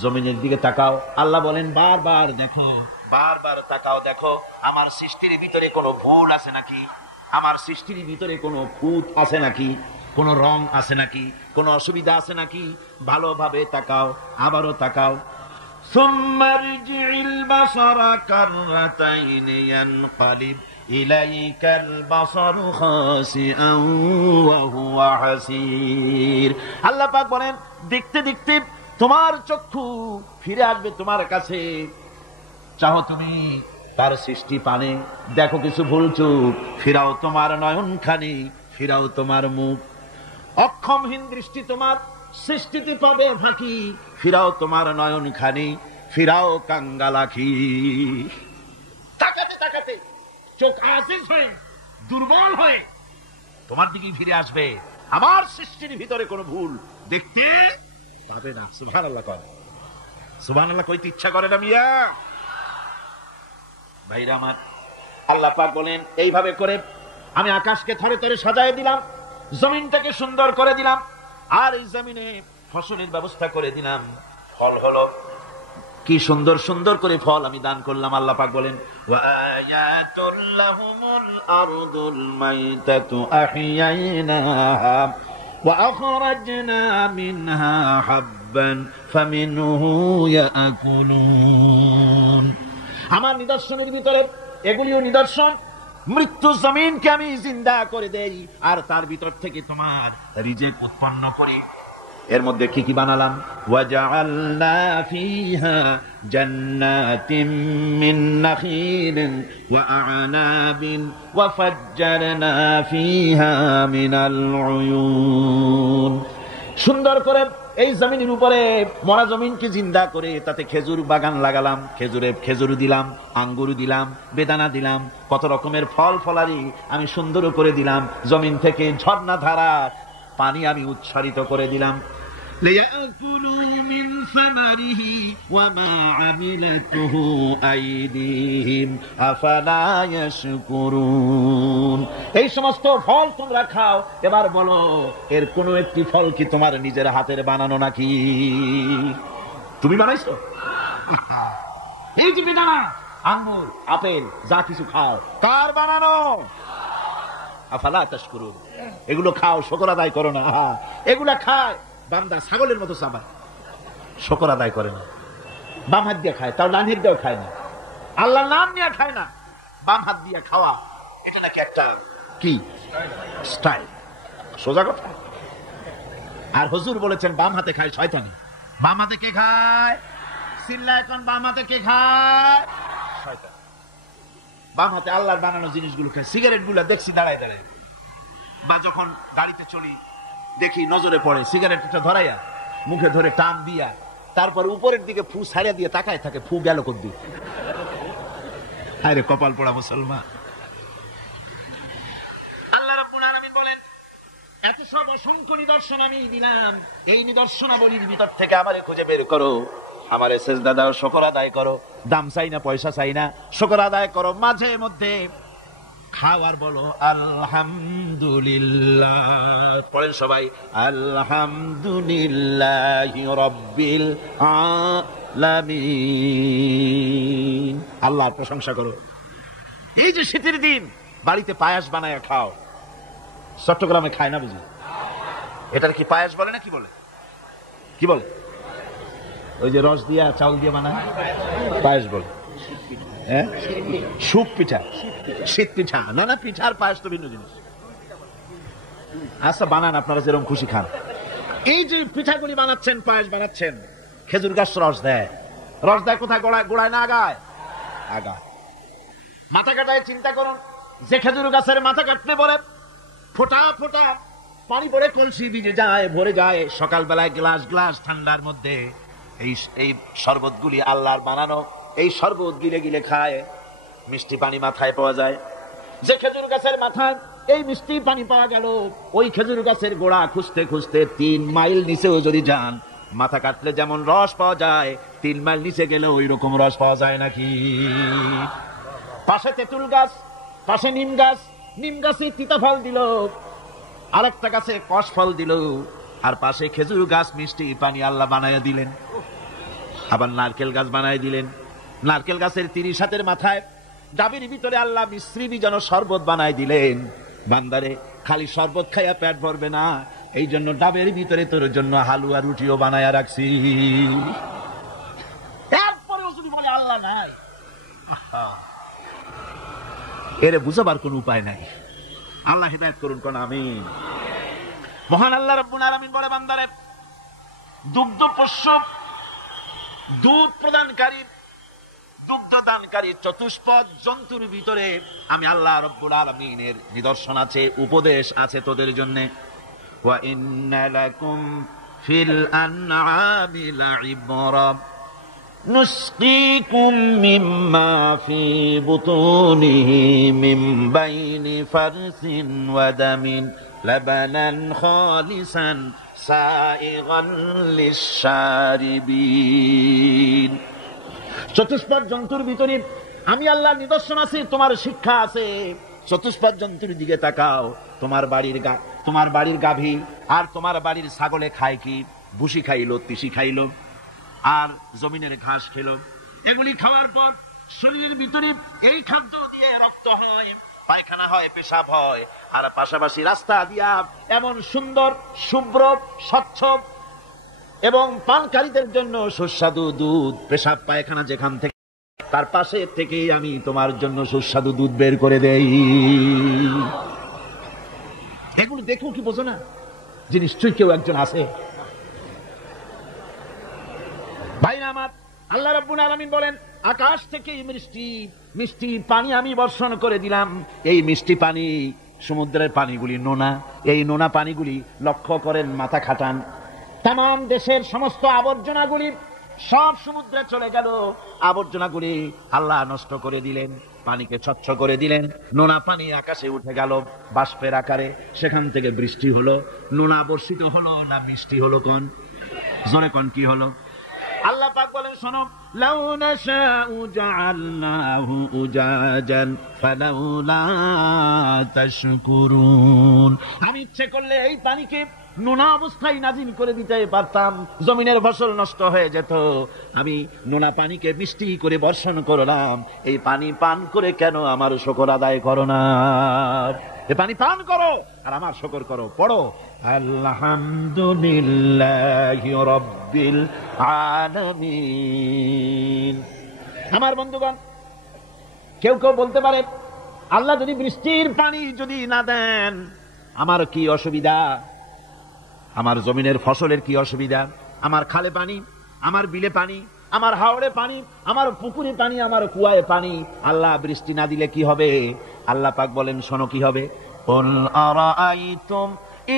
জমিনের দিকে তাকাও, আল্লাহ বলেন বারবার দেখো, বারবার তাকাও, দেখো আমার সৃষ্টির ভিতরে কোনো ভুল আছে নাকি, আমার সৃষ্টির ভিতরে কোনো খুঁত আছে নাকি, কোন রং আছে নাকি, কোন অসুবিধা আছে নাকি, ভালোভাবে তাকাও, আবারও তাকাও। ثم ارجع البصر كرتين ينقلب إليك البصر خاسئا وهو حسير। আল্লাহ পাক বলেন দেখতে দেখতে তোমার চক্ষু ফিরে আসবে তোমার কাছে। চাও তুমি তার সৃষ্টি পানে, দেখো কিছু ভুল চুক, ফিরাও তোমার নয়নখানি, ফিরাও তোমার মুখ। অক্ষমহীন দৃষ্টি তোমার সৃষ্টিতে পাবে ফাঁকি, ফিরাও তোমার নয়নখানি, ফিরাও কাঙ্গালাখি। তাকাতে তাকাতে চোখ আজিজ হয়ে দুর্বল হয়ে তোমার দিকে ফিরে আসবে। আমার সৃষ্টির ভিতরে কোনো ভুল দেখতে পাবে না। সুবহানাল্লাহ কয়, সুবহানাল্লাহ কইতে ইচ্ছা করে না মিয়া ভাইরা আমার। আল্লাহ পাক বলেন এইভাবে করে আমি আকাশকে থরে থরে সাজায় দিলাম, জমিনটাকে সুন্দর করে দিলাম, আর এই জমিনে ফসলের ব্যবস্থা করে দিলাম। ফল হলো কি সুন্দর সুন্দর করে ফল আমি দান করলাম। আল্লাহ পাক বলেন ওয়ায়াতুল লাহুমুল আরদুল মাইতাতু আহইয়াইনাহা ওয়া আখরাজনা মিনহা হাববান ফামিনহু ইয়াকুলুন। আমার নিদর্শনের ভিতরে এগুলিও নিদর্শন। মৃত্যু জমিনকে আমি জিন্দা করে দেই, আর তার ভিতর থেকে তোমার রিজিক উৎপন্ন করি। এর মধ্যে কি কি বানালাম? ওয়াজআলনা ফিহা জান্নাতিম মিন নাখিলিন ওয়া আ'নাবিন ওয়া ফাজ্জারনা ফিহা মিনাল উয়ুন। সুন্দর করে এই জমিনের উপরে মরা জমিনকে জিন্দা করে তাতে খেজুর বাগান লাগালাম, খেজুর দিলাম, আঙ্গুর দিলাম, বেদানা দিলাম, কত রকমের ফল ফলারি আমি সুন্দর করে দিলাম। জমিন থেকে ঝর্ণা ধারার পানি আমি উচ্ছারিত করে দিলাম। লিয়াকুলু মিন সামারিহি ওয়া মা আমিলাতুহু আইদিহিম আফালা ইয়াশকুরুন। এই সমস্ত ফল তোমরা খাও। এবার বলো এর কোন একটি ফল কি তোমার নিজের হাতের বানানো নাকি? তুমি বানাইছো? এই যে বেদানা, আঙ্গুর, আপেল যা কিছু খাও কার বানানো? আফালা তাশকুরুন। এগুলো খাও, শুকর আদায় করো না। এগুলা খায় বান্দা ছাগলের মতো চাবায়, শুকর আদায় করে না। বাম হাত দিয়ে খায়, তাও ডান হাত দিয়েও খায় না। আল্লাহর নাম নিয়ে খায় না, বাম হাত দিয়ে খাওয়া এটা নাকি একটা কি স্টাইল, সোজা কথা। আর হুজুর বলেছেন বাম হাতে খায় শয়তানি। বাম হাতে কে খায়? চিল্লা এখন, বাম হাতে কে খায়? শয়তান। বাম হাতে আল্লাহর বানানো জিনিসগুলো খায়। সিগারেট গুলা দেখছি দাঁড়ায় দাঁড়ায়, বা যখন গাড়িতে চলি দেখি নজরে পড়ে সিগারেটটা ধরাইয়া মুখে ধরে টান দিয়া তারপর উপরের দিকে ফু ছাড়িয়া দিয়ে তাকায় থাকে, ফু গেল কোন দিকে? আরে কপাল পোড়া মুসলমান। আল্লাহ রাব্বুল আলামিন বলেন এত সব অসংখ্য নিদর্শন আমি দিলাম, এই নিদর্শনাবলীর ভিতর থেকে আমারে খুঁজে বের করো, আমারে সেজদা দাও, শুকর আদায় করো। দাম চাই না, পয়সা চাই না, শুকর আদায় করো। মাঝে মধ্যে খাওয়ার বলো আলহামদুলিল্লাহ। পড়েন সবাই আলহামদুলিল্লাহি রাব্বিল আলামিন। আল্লাহর প্রশংসা করো। এই যে শীতের দিন বাড়িতে পায়াস বানায় খাও। চট্টগ্রামে খায় না বুঝি? এটার কি পায়াস বলে না কি বলে? কি বলে? ওই যে রস দিয়া চাউল দিয়ে বানায় পায়াস বলে। সুপ পিঠা, শীত পিঠা। না না, পিঠার পায়েস তো ভিন্ন জিনিস। আচ্ছা বানান, আপনারা যেরকম খুশি খান। এই যে পিঠাগুলি বানাচ্ছেন, পায়েস বানাচ্ছেন, খেজুর গাছ রস দেয়। রস দেয় কোথায়? গোড়ায় না আগায়? আগায়। মাথা কাটায় চিন্তা করুন, যে খেজুর গাছের মাথা কাটতে বলে ফোটা ফোটা পানি পড়ে, কলসি ভিজে যায়, ভরে যায়। সকালবেলায় গ্লাস গ্লাস ঠান্ডার মধ্যে এই শরবতগুলি আল্লাহর বানানো। এই শরবত গিলে গিলে খায়, মিষ্টি পানি মাথায় পাওয়া যায়। যে খেজুর গাছের মাথায় এই মিষ্টি পানি পাওয়া গেল, ওই খেজুর গাছের গোড়া খুঁজতে খুঁজতে 3 মাইল নিচেও যদি যান, মাথা কাটলে যেমন রস পাওয়া যায়, 3 মাইল নিচে গেলে ওই রকম রস পাওয়া যায় নাকি? পাশে তেঁতুল গাছ, পাশে নিম গাছ, নিম গাছে তিতা ফল দিল, আরেকটা গাছে কষ ফল দিল, আর পাশে খেজুর গাছ মিষ্টি পানি আল্লাহ বানাইয়া দিলেন। আবার নারকেল গাছ বানায় দিলেন। নারকেল গাছের 30 হাতের মাথায় ডাবের ভিতরে আল্লাহ মিশ্রি যেন শরবত বানায় দিলেন। বান্দারে, খালি শরবত খাইয়া পেট ভরবে না, এই জন্য ডাবের ভিতরে তোর জন্য হালুয়া রুটিও বানায়া রাখছি। এরপরেও যদি বলে আল্লাহ নাই, এর বুঝাবার কোন উপায় নাই। আল্লাহ হিদায়াত করুন, কোন আমিন। মহান আল্লাহ রাব্বুল আলামিন বলে, বান্দারে, দুগ্ধ পোষ্য, দুধ প্রদানকারী, দুগ্ধ দানকারী চতুষ্পদ জন্তুর ভিতরে আমি আল্লাহ রাব্বুল আলামিনের নিদর্শন আছে, উপদেশ আছে তোদের জন্য। ওয়া ইন্না লাকুম ফিল আনআমি লাইবরা নুসকিকুম মিম্মা ফি বুতুনিহি মিন বাইনি ফারসিন ওয়া দামিন লাবানান খালিসান সাইগান লিশ-শারিবিন। চতুষ্পদ জন্তুর ভিতরে আমি আল্লাহর নিদর্শন আছে, তোমার শিক্ষা আছে। চতুষ্পদ জন্তুর দিকে তাকাও। তোমার বাড়ির গাভী আর তোমার বাড়ির ছাগলে খায় কি? ভুসি খাইলো, তিসি খাইলো, আর জমিনের ঘাস খেলো। এগুলি খাওয়ার পর শরীরের ভিতরে এই খাদ্য দিয়ে রক্ত হয়, পায়খানা হয়, পেশাব হয়, আর পাশাপাশি রাস্তা দিয়া এমন সুন্দর, শুভ্র, স্বচ্ছ এবং পানকারীদের জন্য সুস্বাদু দুধ, পেশাব পায়খানা যেখান থেকে, তার পাশে থেকে আমি তোমার জন্য সুস্বাদু দুধ বের করে দেই। এগুলো দেখো কি বোঝো না যে নিশ্চয়ই কেউ একজন আছে? ভাইরা আমার, আল্লাহ রাব্বুল আলামিন বলেন, আকাশ থেকে মিষ্টি পানি আমি বর্ষণ করে দিলাম। এই মিষ্টি পানি, সমুদ্রের পানিগুলি নোনা, এই নোনা পানিগুলি লক্ষ্য করেন, মাথা খাটান, তাম দেশের সমস্ত আবর্জনাগুলি সব সমুদ্রে চলে গেল। আবর্জনাগুলি আল্লাহ নষ্ট করে দিলেন, পানিকে স্বচ্ছ করে দিলেন। নোনা পানি আকাশে উঠে গেল বাষ্পের আকারে, সেখান থেকে বৃষ্টি হলো। নোনা বর্ষিত হলো না মিষ্টি হলো? কোন জোরে কোন কি হলো? আল্লাহ পাক বলেন, শোনো, লাউ নাশাউ জাআলনাহু উজাজান ফালাউলা তাশকুরুন। আমি ইচ্ছে করলে এই পানিকে নোনা অবস্থায় নাজিল করে দিতে পারতাম, জমিনের ফসল নষ্ট হয়ে যেত। আমি নোনা পানিকে মিষ্টি করে বর্ষণ করলাম। এই পানি পান করে কেন আমার শুকর আদায় করো না? এই পানি পান করো আর আমার শুকর করো। পড়ো, আলহামদুলিল্লাহি রাব্বিল আলামিন। আমার বন্ধুগণ, কেউ কেউ বলতে পারে, আল্লাহ যদি বৃষ্টির পানি যদি না দেন, আমার কি অসুবিধা? আমার জমিনের ফসলের কি অসুবিধা? আমার খালে পানি, আমার বিলে পানি, আমার হাওড়ে পানি, আমার পুকুরে পানি, আমার কুয়ায় পানি, আল্লাহ বৃষ্টি না দিলে কি হবে? আল্লাহ পাক বলেন, শোনো কি হবে। কুল আরাআইতুম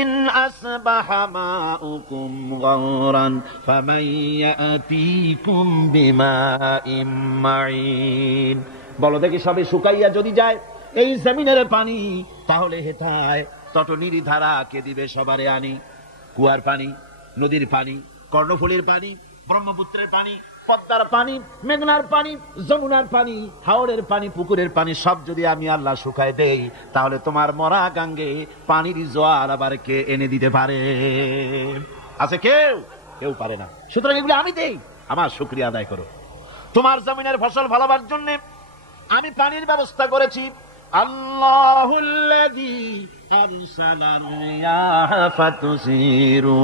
ইন আসবাহা মাউকুম গাওরান ফামান ইয়াতিকুম বিমাইম মাইন। বলো দেখি, সবে শুকাইয়া যদি যায় এই জমিনের পানি, তাহলে হেথায় তটনির ধারা কে দিবে সবারে আনি? কুয়ার পানি, নদীর পানি, কর্ণফুলীর পানি, ব্রহ্মপুত্রের পানি, পদ্মার পানি, মেঘনার পানি, যমুনার পানি, হাওড়ের পানি, পুকুরের পানি সব যদি আমি আল্লাহ শুকায় দেই, তাহলে তোমার মরা গাঙ্গে পানির জোয়ার আবার কে এনে দিতে পারে? আছে কেউ? কেউ পারে না। সুতরাং এগুলো আমি দেই, আমার শুকরিয়া আদায় করো। তোমার জমিনের ফসল ভালোবার জন্য আমি পানির ব্যবস্থা করেছি। আল্লাহুল্লাযী আরসালার রিয়াহা ফাতুসিরু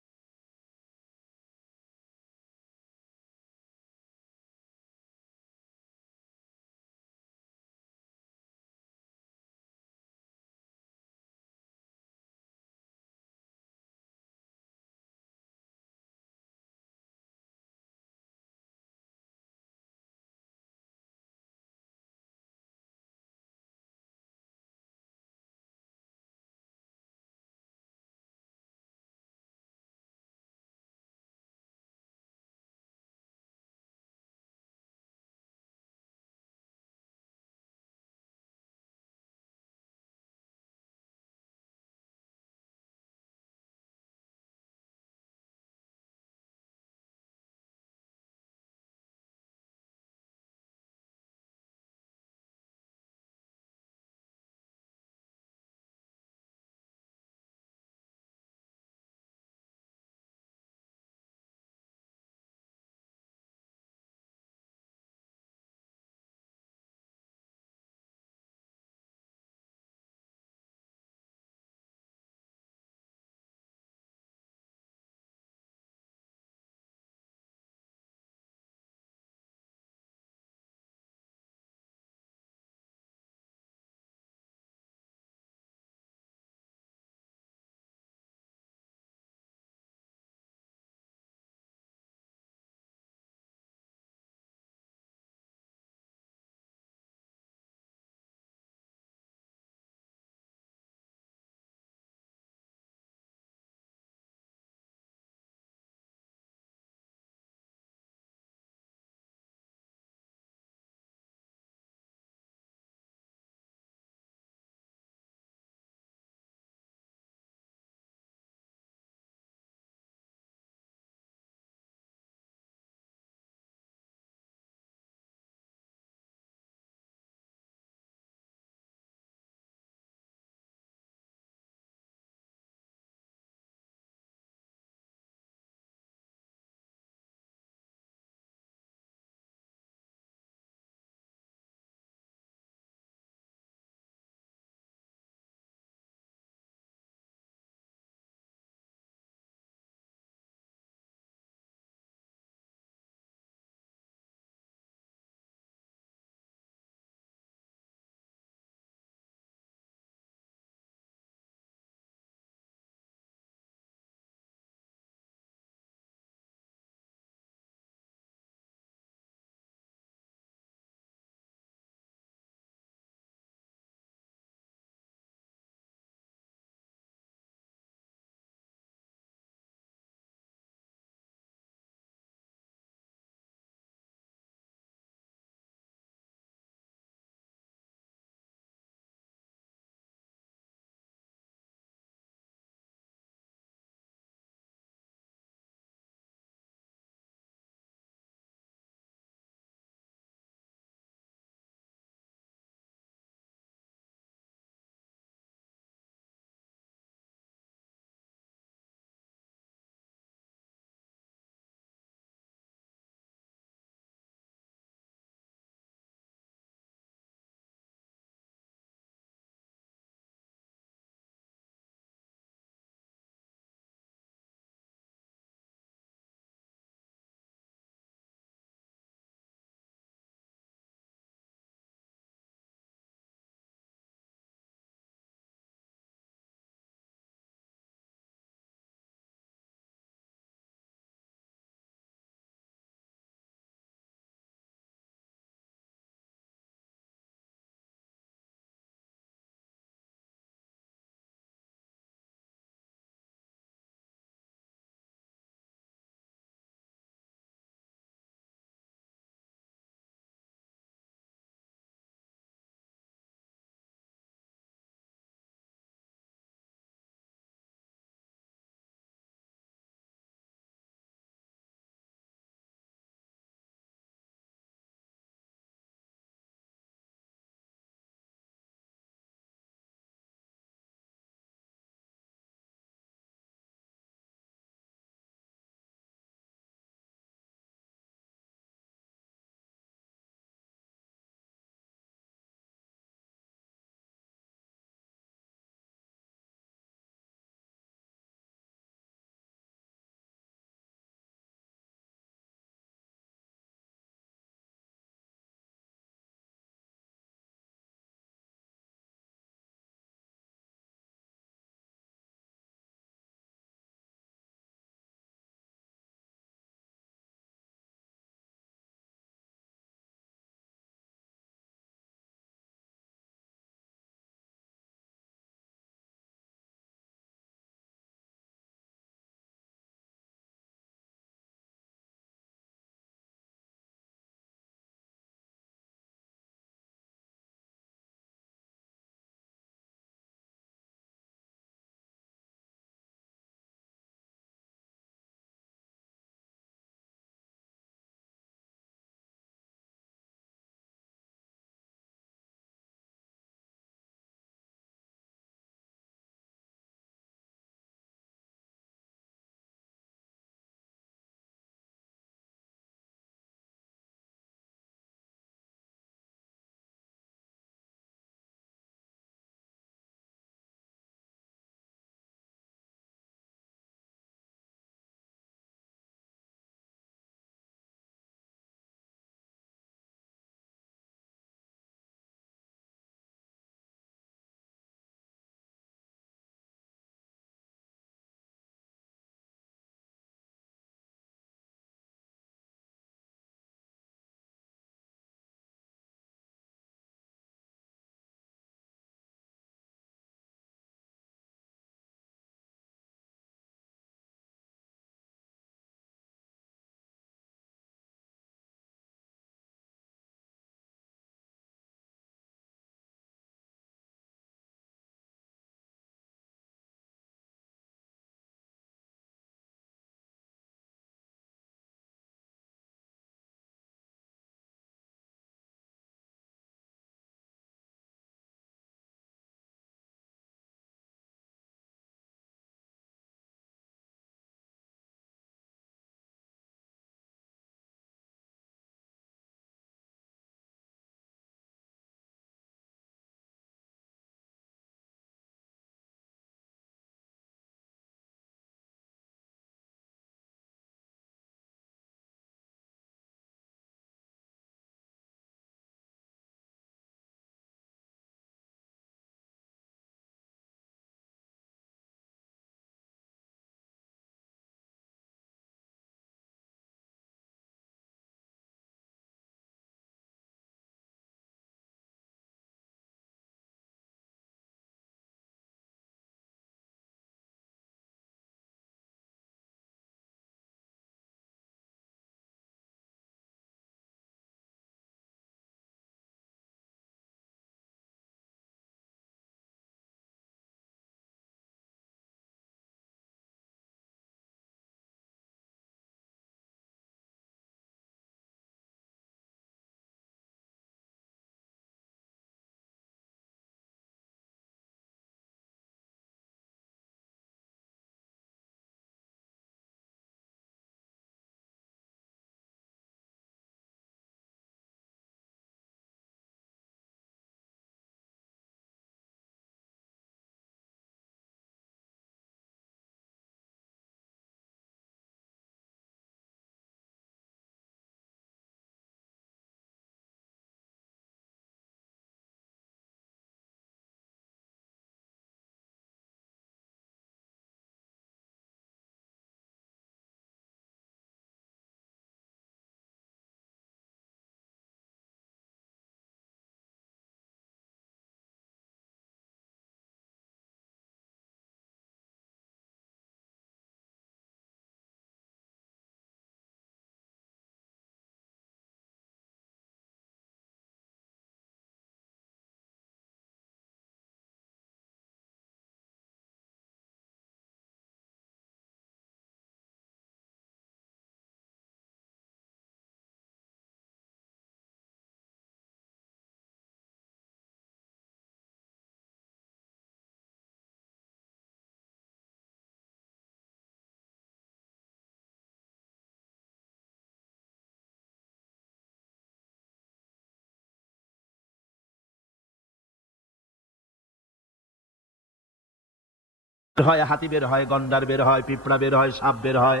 হয়, হাতি বের হয়, গন্ডার বের হয়, পিঁপড়া বের হয়, সাপ বের হয়।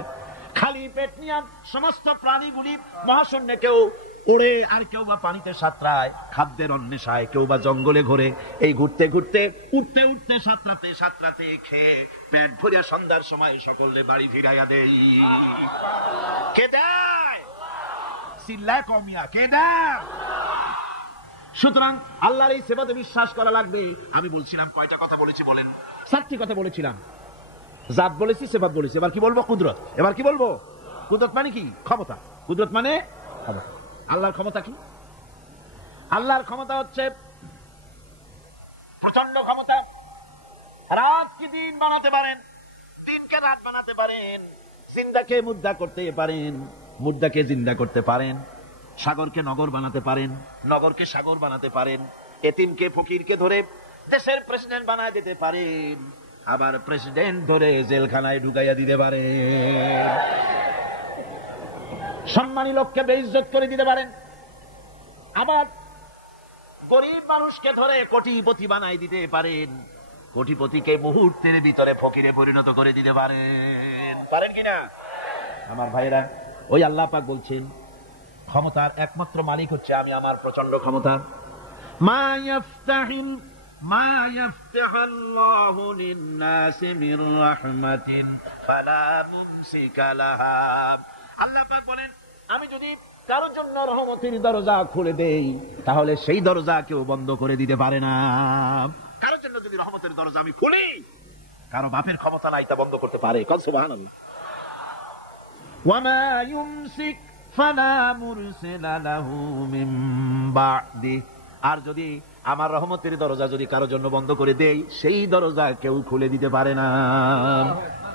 খালি পেট নিয়ে সমস্ত প্রাণীগুলি মহাশূন্যে কেউ ওড়ে, আর কেউ বা পানিতে সাঁতরায় খাদ্যের অন্বেষায়, কেউ বা জঙ্গলে ঘোরে। এই ঘুরতে ঘুরতে, উঠতে উঠতে, সাঁতরাতে সাঁতরাতে, খেয়ে পেট ভরিয়া সন্ধ্যার সময় সকলে বাড়ি ফিরাইয়া দেই। কে দেয়? চিল্লায় কমিয়া কে দেয়? সুতরাং আল্লাহর এই সেবাতে বিশ্বাস করা লাগবে। আমি বলছিলাম কয়টা কথা বলেছি বলেন? 7টি কথা বলেছিলাম। জাত বলেছি, সেবাত বলেছি, এবার কি বলবো? কুদরত। এবার কি বলবো? কুদরত মানে কি? ক্ষমতা। কুদরত মানে ক্ষমতা। আল্লাহর ক্ষমতা কি? আল্লাহর ক্ষমতা হচ্ছে প্রচন্ড ক্ষমতা। রাত কি দিন বানাতে পারেন, দিনকে রাত বানাতে পারেন, জিন্দাকে মুদ্রা করতে পারেন, মুদ্রাকে জিন্দা করতে পারেন, সাগরকে নগর বানাতে পারেন, নগরকে সাগর বানাতে পারেন, এতিমকে ফকিরকে ধরে দেশের প্রেসিডেন্ট বানায় দিতে পারেন, আবার প্রেসিডেন্ট ধরে জেলখানায় ঢুকাইয়া দিতে পারেন, সম্মানী লোককে বেইজ্জত করে দিতে পারেন, আবার গরিব মানুষকে ধরে কোটিপতি বানাই দিতে পারেন, কোটিপতিকে মুহূর্তের ভিতরে ফকিরে পরিণত করে দিতে পারেন। পারেন কিনা আমার ভাইরা? ওই আল্লাহ পাক বলছেন ক্ষমতার একমাত্র মালিক হচ্ছে আমি, আমার প্রচন্ড ক্ষমতা। মা ইয়াফতাহু লিন-নাসি মির রাহমাতিন ফালা মুমসিকা লাহা। আল্লাহ পাক বলেন আমি যদি কারোর জন্য রহমতের দরজা খুলে দেই, তাহলে সেই দরজা কেউ বন্ধ করে দিতে পারে না। কারোর জন্য যদি রহমতের দরজা আমি খুলি, কারো বাপের ক্ষমতা নাই তা বন্ধ করতে পারে। কল সুবহানাল্লাহ। ওয়া মা ইউমসিক ফালা মুরসিলা লাহু মিন বা'দি। আর যদি আমার রহমতের দরজা যদি কারোর জন্য বন্ধ করে দেই, সেই দরজা কেউ খুলে দিতে পারে না,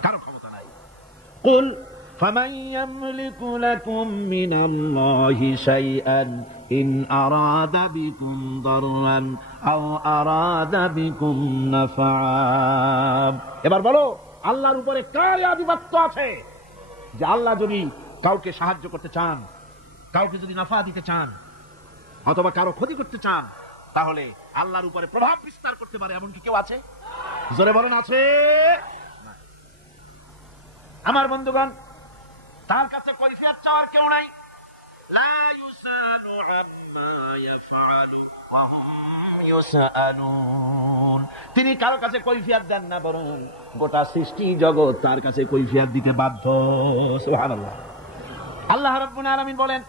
কারো ক্ষমতা নাই। কুল ফামান ইয়ামলিকু লাকুম মিনাল্লাহি শাইআন ইন আরাদা বিকুম দাররান আও আরাদা বিকুম নাফআ। এবার বলো আল্লাহর উপরে কার আধিপত্য আছে যে আল্লাহ যদি কাউকে সাহায্য করতে চান, কাউকে যদি নাফা দিতে চান, অথবা কারো ক্ষতি করতে চান, তাহলে আল্লাহর উপরে প্রভাব বিস্তার করতে পারে এমন কি কেউ আছে? জোরে বলেন আছে? আমার বন্ধুগণ, তার কাছে কৈফিয়ত চাওয়ার কেউ নাই। লা ইউসালু আম্মা ইয়াফআলু ওয়া হুম ইউসালুন। তিনি কারো কাছে কৈফিয়ত দেন না, বরং গোটা সৃষ্টি জগৎ তার কাছে কৈফিয়ত দিতে বাধ্য। সুবহানাল্লাহ। আল্লাহ রাব্বুল আলামিন বলেন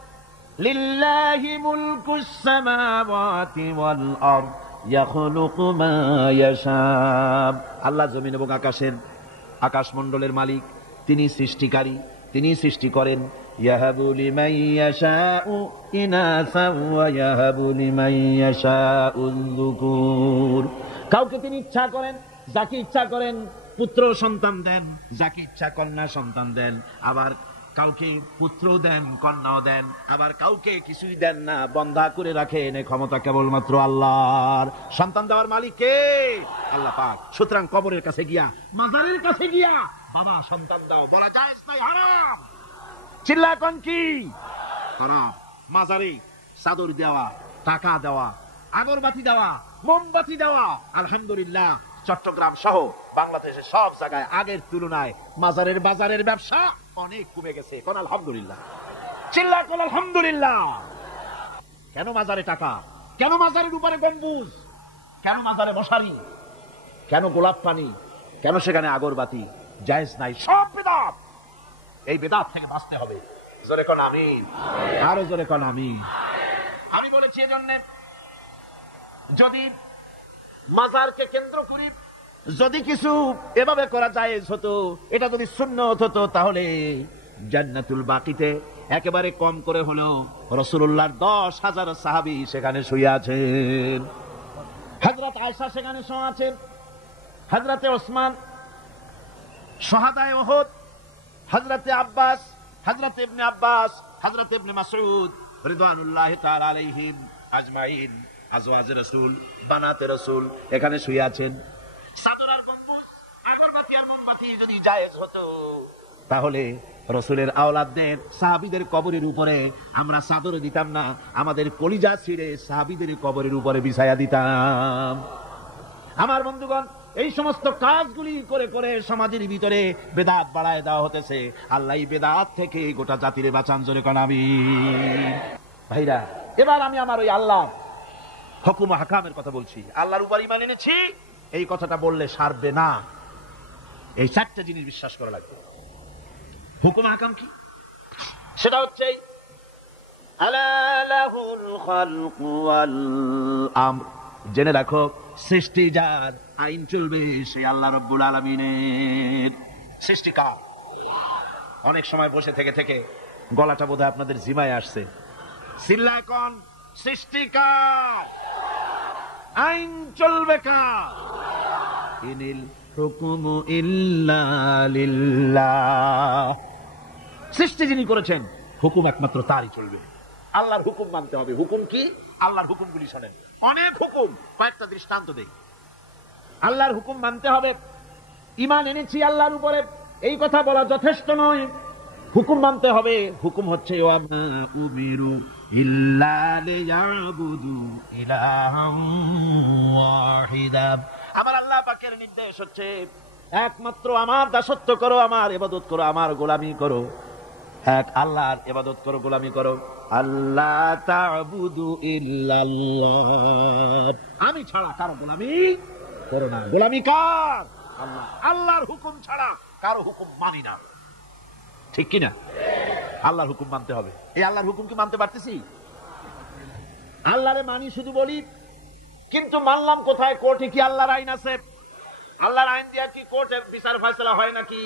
লিল্লাহি মুলকুস সামাওয়াতি ওয়াল আরদ ইয়াখলুকু মা ইয়াশা। আল্লাহ জমিন এবং আকাশমণ্ডলের মালিক, তিনি সৃষ্টিকারী, তিনি সৃষ্টি করেন। ইয়াহাবু লিমান ইয়াশাউ ইনাসা ওয়া ইয়াহাবু লিমান ইয়াশাউ যুকুর। কাউকে তিনি ইচ্ছা করেন, যাকে ইচ্ছা করেন পুত্র সন্তান দেন, যাকে ইচ্ছা কন্যা সন্তান দেন, আবার কাউকে পুত্র দেন, কন্যাও দেন, আবার কাউকে কিছুই দেন না, বন্ধা করে রাখেন। এই ক্ষমতা কেবলমাত্র আল্লাহর। সন্তান দেওয়ার মালিক কে? আল্লাহ পাক। সুতরাং কবরের কাছে গিয়া, মাজারের কাছে গিয়া বাবা সন্তান দাও বলা জায়েজ নাই, হারাম। চিল্লা কোন কি হারাম? মাজারে চাদর দেওয়া, টাকা দেওয়া, আগরবাতি দেওয়া, মোমবাতি দেওয়া, আলহামদুলিল্লাহ চট্টগ্রাম সহ বাংলাদেশের সব জায়গায় আগের তুলনায় মাজারের বাজারের ব্যবসা অনেক কমে গেছে। কোন আলহামদুলিল্লাহ? চিল্লা কোন আলহামদুলিল্লাহ। কেন মাজারে টাকা? কেন মাজারের উপরে গম্বুজ? কেন মাজারে মশারি? কেন গোলাপ পানি? কেন সেখানে আগরবাতি? জায়েজ নাই, সব বেদাত। এই বেদাত থেকে বাঁচতে হবে। জোরে কোন আমিন, আরো জোরে কোন আমিন। আমি বলেছি এজন্য যদি মাজারকে কেন্দ্র করি যদি কিছু এভাবে করা জায়েজ হতো, এটা যদি সুন্নত হতো, তাহলে জান্নাতুল বাকিতে একেবারে কম করে হলেও রাসূলুল্লাহর 10,000 সাহাবী সেখানে শুয়ে আছেন। হযরত আয়েশা সেখানে শুয়ে আছেন, হযরতে ওসমান শুহাদায়ে উহুদ, হযরতে আব্বাস, হযরতে ইবনে আব্বাস, হযরতে ইবনে মাসউদ রিদওয়ানুল্লাহি তাআলা আলাইহিম আজমাইন, আজওয়াজে রাসূল, বানাতে রাসূল এখানে শুয়ে আছেন। চাদর আর গম্বুজ, আগরবাতি আর মোমবাতি যদি জায়েজ হতো, তাহলে রাসূলের আওলাদদের সাহাবীদের কবরের উপরে আমরা চাদর দিতাম না, আমাদের কলিজা ছিঁড়ে সাহাবীদের কবরের উপরে বিছায়া দিতাম। আমার বন্ধুগণ, এই সমস্ত কাজগুলি করে করে সমাজের ভিতরে বেদাত বাড়ায় দেওয়া হতেছে। আল্লাহ বেদাত থেকে গোটা জাতির বাঁচান, জোরে কোন আমিন। ভাইরা, এবার আমি আমার ওই আল্লাহ হুকুম হাকামের কথা বলছি। আল্লাহর উপর ঈমান এনেছি, এই কথাটা বললে সারবে না। এই চারটা জিনিস বিশ্বাস করা লাগবে। হুকুম হাকাম কি? সেটা হচ্ছে আলা লাহুল খালকু ওয়াল আমর। জেনে রাখো, সৃষ্টি যার, আইন চলবে সেই আল্লাহ রাব্বুল আলামিনের। সৃষ্টি কার? অনেক সময় বসে থেকে থেকে গলাটা বোধহয় আপনাদের জিমায় আসছে। চিল্লায় কোন? সৃষ্টি কার, আইন চলবে কার? ইনিল হুকুমু ইল্লা লিল্লাহ। সৃষ্টি যিনি করেছেন, হুকুম একমাত্র তারই চলবে। আল্লাহর হুকুম মানতে হবে। হুকুম কি? আল্লাহর হুকুমগুলি শোনেন। অনেক হুকুম, কয়েকটা দৃষ্টান্ত দেই। আল্লাহর হুকুম মানতে হবে। ঈমান এনেছি আল্লাহর উপরে, এই কথা বলা যথেষ্ট নয়। হুকুম মানতে হবে। হুকুম হচ্ছে ওয়ামা উমিরু ইল্লা লিয়াবুদু ইলাহান ওয়াহিদা। আমার আল্লাহ পাকের নির্দেশ হচ্ছে একমাত্র আমার দাসত্ব করো, আমার ইবাদত করো, আমার গোলামি করো। এক আল্লাহর ইবাদত করো, গোলামি করো। আল্লাহ তা'বুদু ইল্লাল্লাহ, আমি ছাড়া কারো গোলামি করো না। গোলামি কার? আল্লাহ। আল্লাহর হুকুম ছাড়া কারো হুকুম মানি না, ঠিক কিনা? আল্লাহর হুকুম মানতে হবে। এই আল্লাহর হুকুম কি মানতে পারতেছি? আল্লাহরে মানি শুধু বলি, কিন্তু মানলাম কোথায়? কোর্টে কি আল্লাহর আইন আছে? আল্লাহর আইন দিয়া কি কোর্টে বিচার ফয়সালা হয় নাকি?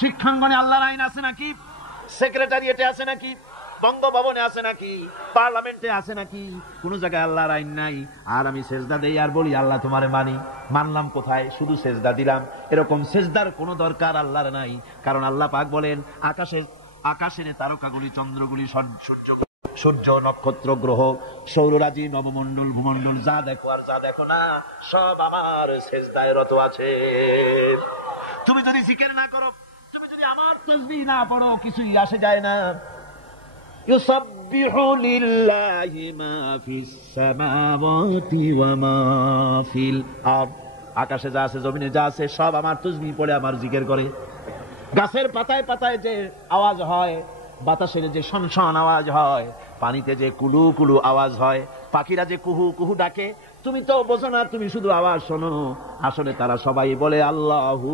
শিক্ষাঙ্গনে আল্লাহর আইন আছে নাকি? সেক্রেটারিয়েটে আছে নাকি? বঙ্গভবনে আছে নাকি? পার্লামেন্টে আছে নাকি? কোন জায়গায় আল্লাহর আইন নাই। আর আমি সেজদা দেই আর বলি আল্লাহ তোমারে মানি। মানলাম কোথায়? শুধু সেজদা দিলাম। এরকম সেজদার কোনো দরকার আল্লাহর নাই। কারণ আল্লাহ পাক বলেন, আকাশের তারকাগুলি, চন্দ্রগুলি, সূর্য, নক্ষত্র, গ্রহ, সৌররাজি, নবমণ্ডল, ভূমণ্ডল, যা দেখো আর যা দেখো না, সব আমার সেজদায় রত আছে। তুমি যদি জিকির না করো, তুমি যদি আমার তাসবিহ না পড়ো, কিছুই আসে যায় না। ইউসাব্বিহু লিল্লাহি মা ফিস সামাওয়াতি ওয়া মা ফিল আরদ। আকাশে যা আছে, জমিনে যা আছে, সব আমার তাসবিহ পড়ে, আমার জিকির করে। গাছের পাতায় পাতায় যে আওয়াজ হয়, বাতাসের যে শনশন আওয়াজ হয়, পানিতে যে কুলু কুলু আওয়াজ হয়, পাখিরা যে কুহু কুহু ডাকে, তুমি তো বোঝো না, তুমি শুধু আওয়াজ শোনো। আসলে তারা সবাই বলে আল্লাহু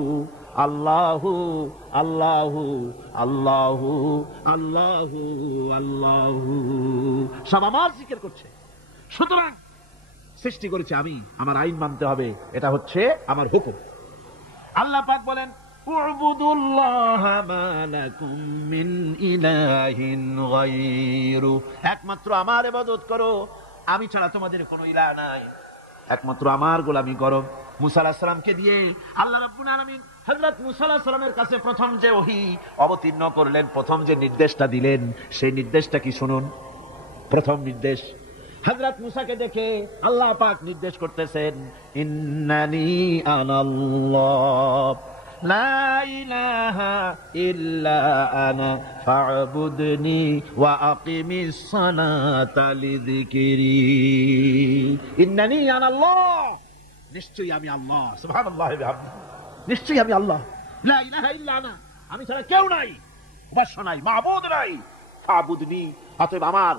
আল্লাহু আল্লাহু আল্লাহু আল্লাহু আল্লাহু, সব আমার জিকির করছে। সুতরাং সৃষ্টি করেছে আমি, আমার আইন মানতে হবে। এটা হচ্ছে আমার হুকুম। আল্লাহ পাক বলেন, উ'বুদুল্লাহা মা লাকুম মিন ইলাহিন গায়রু। একমাত্র আমার ইবাদত করো, আমি ছাড়া তোমাদের কোনো ইলাহ নাই। একমাত্র আমার গোলামি করো। মুসা আলাইহিস সালামকে দিয়ে আল্লাহ রাব্বুল আলামিন হযরত মুসা আলাইহিস সালামের কাছে প্রথম যে ওহী অবতীর্ণ করলেন, প্রথম যে নির্দেশটা দিলেন, সেই নির্দেশটা কি শুনুন। প্রথম নির্দেশ, হযরত মুসাকে দেখে আল্লাহ পাক নির্দেশ করতেছেন, ইন্নানি আনাল্লাহ লা ইলাহা ইল্লা আনা ফা'বুদনি ওয়া আকিমিস সালাতা লিযিকরি। ইন্নানি আনাল্লাহ, নিশ্চয়ই আমি আল্লাহ। সুবহানাল্লাহ ওয়া বিহামদিহি, নিশ্চয়ই আমি আল্লাহ। লা ইলাহা ইল্লা আনা, আমি ছাড়া কেউ নাই, উপাস্য নাই, মাবুদ নাই। ফা'বুদনি, অতএব আমার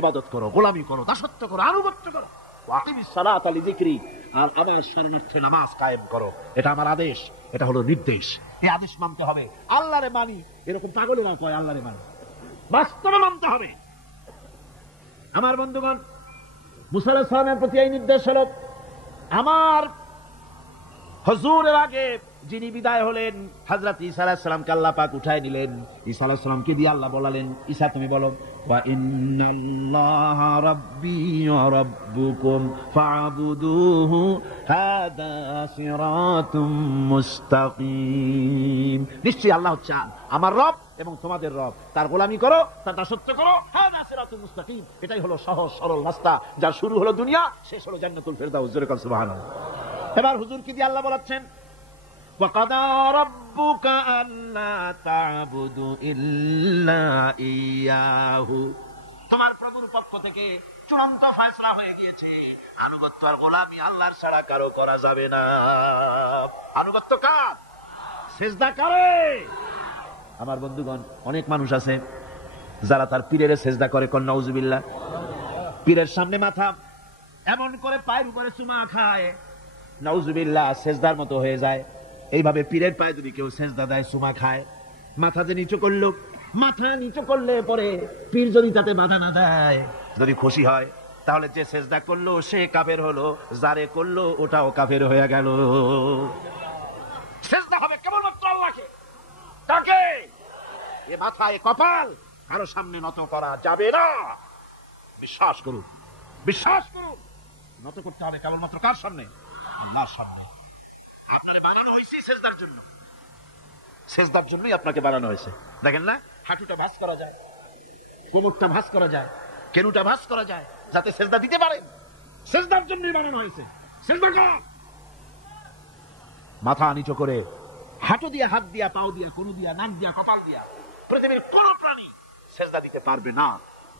ইবাদত করো, গোলামি করো, দাসত্ব করো, আনুগত্য করো। ওয়া আকিমিস সালাতা লিযিকরি, আর আমার শরণার্থে নামাজ কায়েম করো। এটা আমার আদেশ, এটা হলো নির্দেশ। এই আদেশ মানতে হবে। আল্লাহরে মানি, এরকম পাগলেরা কয় আল্লাহরে মানি, বাস্তবে মানতে হবে। আমার বন্ধুগণ, মুসা আলাইহিস সালামের প্রতি এই নির্দেশ হলো। আমার হুজুরের আগে যিনি বিদায় হলেন, হযরত ঈসা আলাইহিস সালামকে আল্লাহ পাক উঠায় নিলেন। ঈসা আলাইহিস সালামকে দিয়ে আল্লাহ বলালেন, ঈসা তুমি বলো, ওয়া ইন্নাল্লাহা রাব্বী ওয়া রাব্বুকুম ফা'বুদুহু হাদা সিরাতুম মুস্তাকিম। নিশ্চয়ই আল্লাহ হচ্ছে আমার রব এবং তোমাদের রব, তার গোলামি করো, তার দাসত্ব করো। হাদা সিরাতুম মুস্তাকিম, এটাই হলো সহজ সরল রাস্তা, যার শুরু হলো দুনিয়া, শেষ হলো জান্নাতুল ফেরদাউস। জোরে বল সুবহানাল্লাহ। এবার হুজুরকে দিয়ে আল্লাহ বলাচ্ছেন, وَقَضَى رَبُّكَ أَلَّا تَعْبُدُوا إِلَّا إِيَّاهُ। তোমার প্রভুর পক্ষ থেকে চূড়ান্ত ফয়সালা হয়ে গিয়েছে, আনুগত্য আর গোলামি আল্লাহর ছাড়া কারো করা যাবে না। আনুগত্য কার? সিজদা করে। আমার বন্ধুগণ, অনেক মানুষ আছে যারা তার পীরের সিজদা করে, কোন নাউজুবিল্লাহ। পীরের সামনে মাথা এমন করে পায়ের উপরে চুমা খায়, নাউজুবিল্লাহ, সিজদার মতো হয়ে যায়। এইভাবে পীরের পায়ে যদি কেউ সিজদা দেয়, চুমা খায়, মাথা যে নিচু করলো, মাথা নিচু করলে পরে পীর যদি তাতে বাধা না দেয়, যদি খুশি হয়, তাহলে যে সিজদা করলো সে কাফের হলো, যারে করলো ওটাও কাফের হয়ে গেল। সিজদা হবে কেবলমাত্র আল্লাহকে। তাকে এ মাথা, এ কপাল কারো সামনে নত করা যাবে না। বিশ্বাস করুন, বিশ্বাস করুন, নত করতে হবে কেবলমাত্র কার সামনে? আল্লাহর সামনে। আপনাকে বানানো হয়েছে সিজদার জন্য, সিজদার জন্যই আপনাকে বানানো হয়েছে। দেখেন না, হাঁটুটা ভাঁজ করা যায়, কোমরটা ভাঁজ করা যায়, কেনুটা ভাঁজ করা যায়, যাতে সিজদা দিতে পারেন। সিজদার জন্যই বানানো হয়েছে। সিজদা কর। মাথা নিচু করে, হাঁটু দিয়া, হাত দিয়া, পাও দিয়া, কোনু দিয়া, নাক দিয়া, কপাল দিয়া পৃথিবীর কোন প্রাণী সিজদা দিতে পারবে না।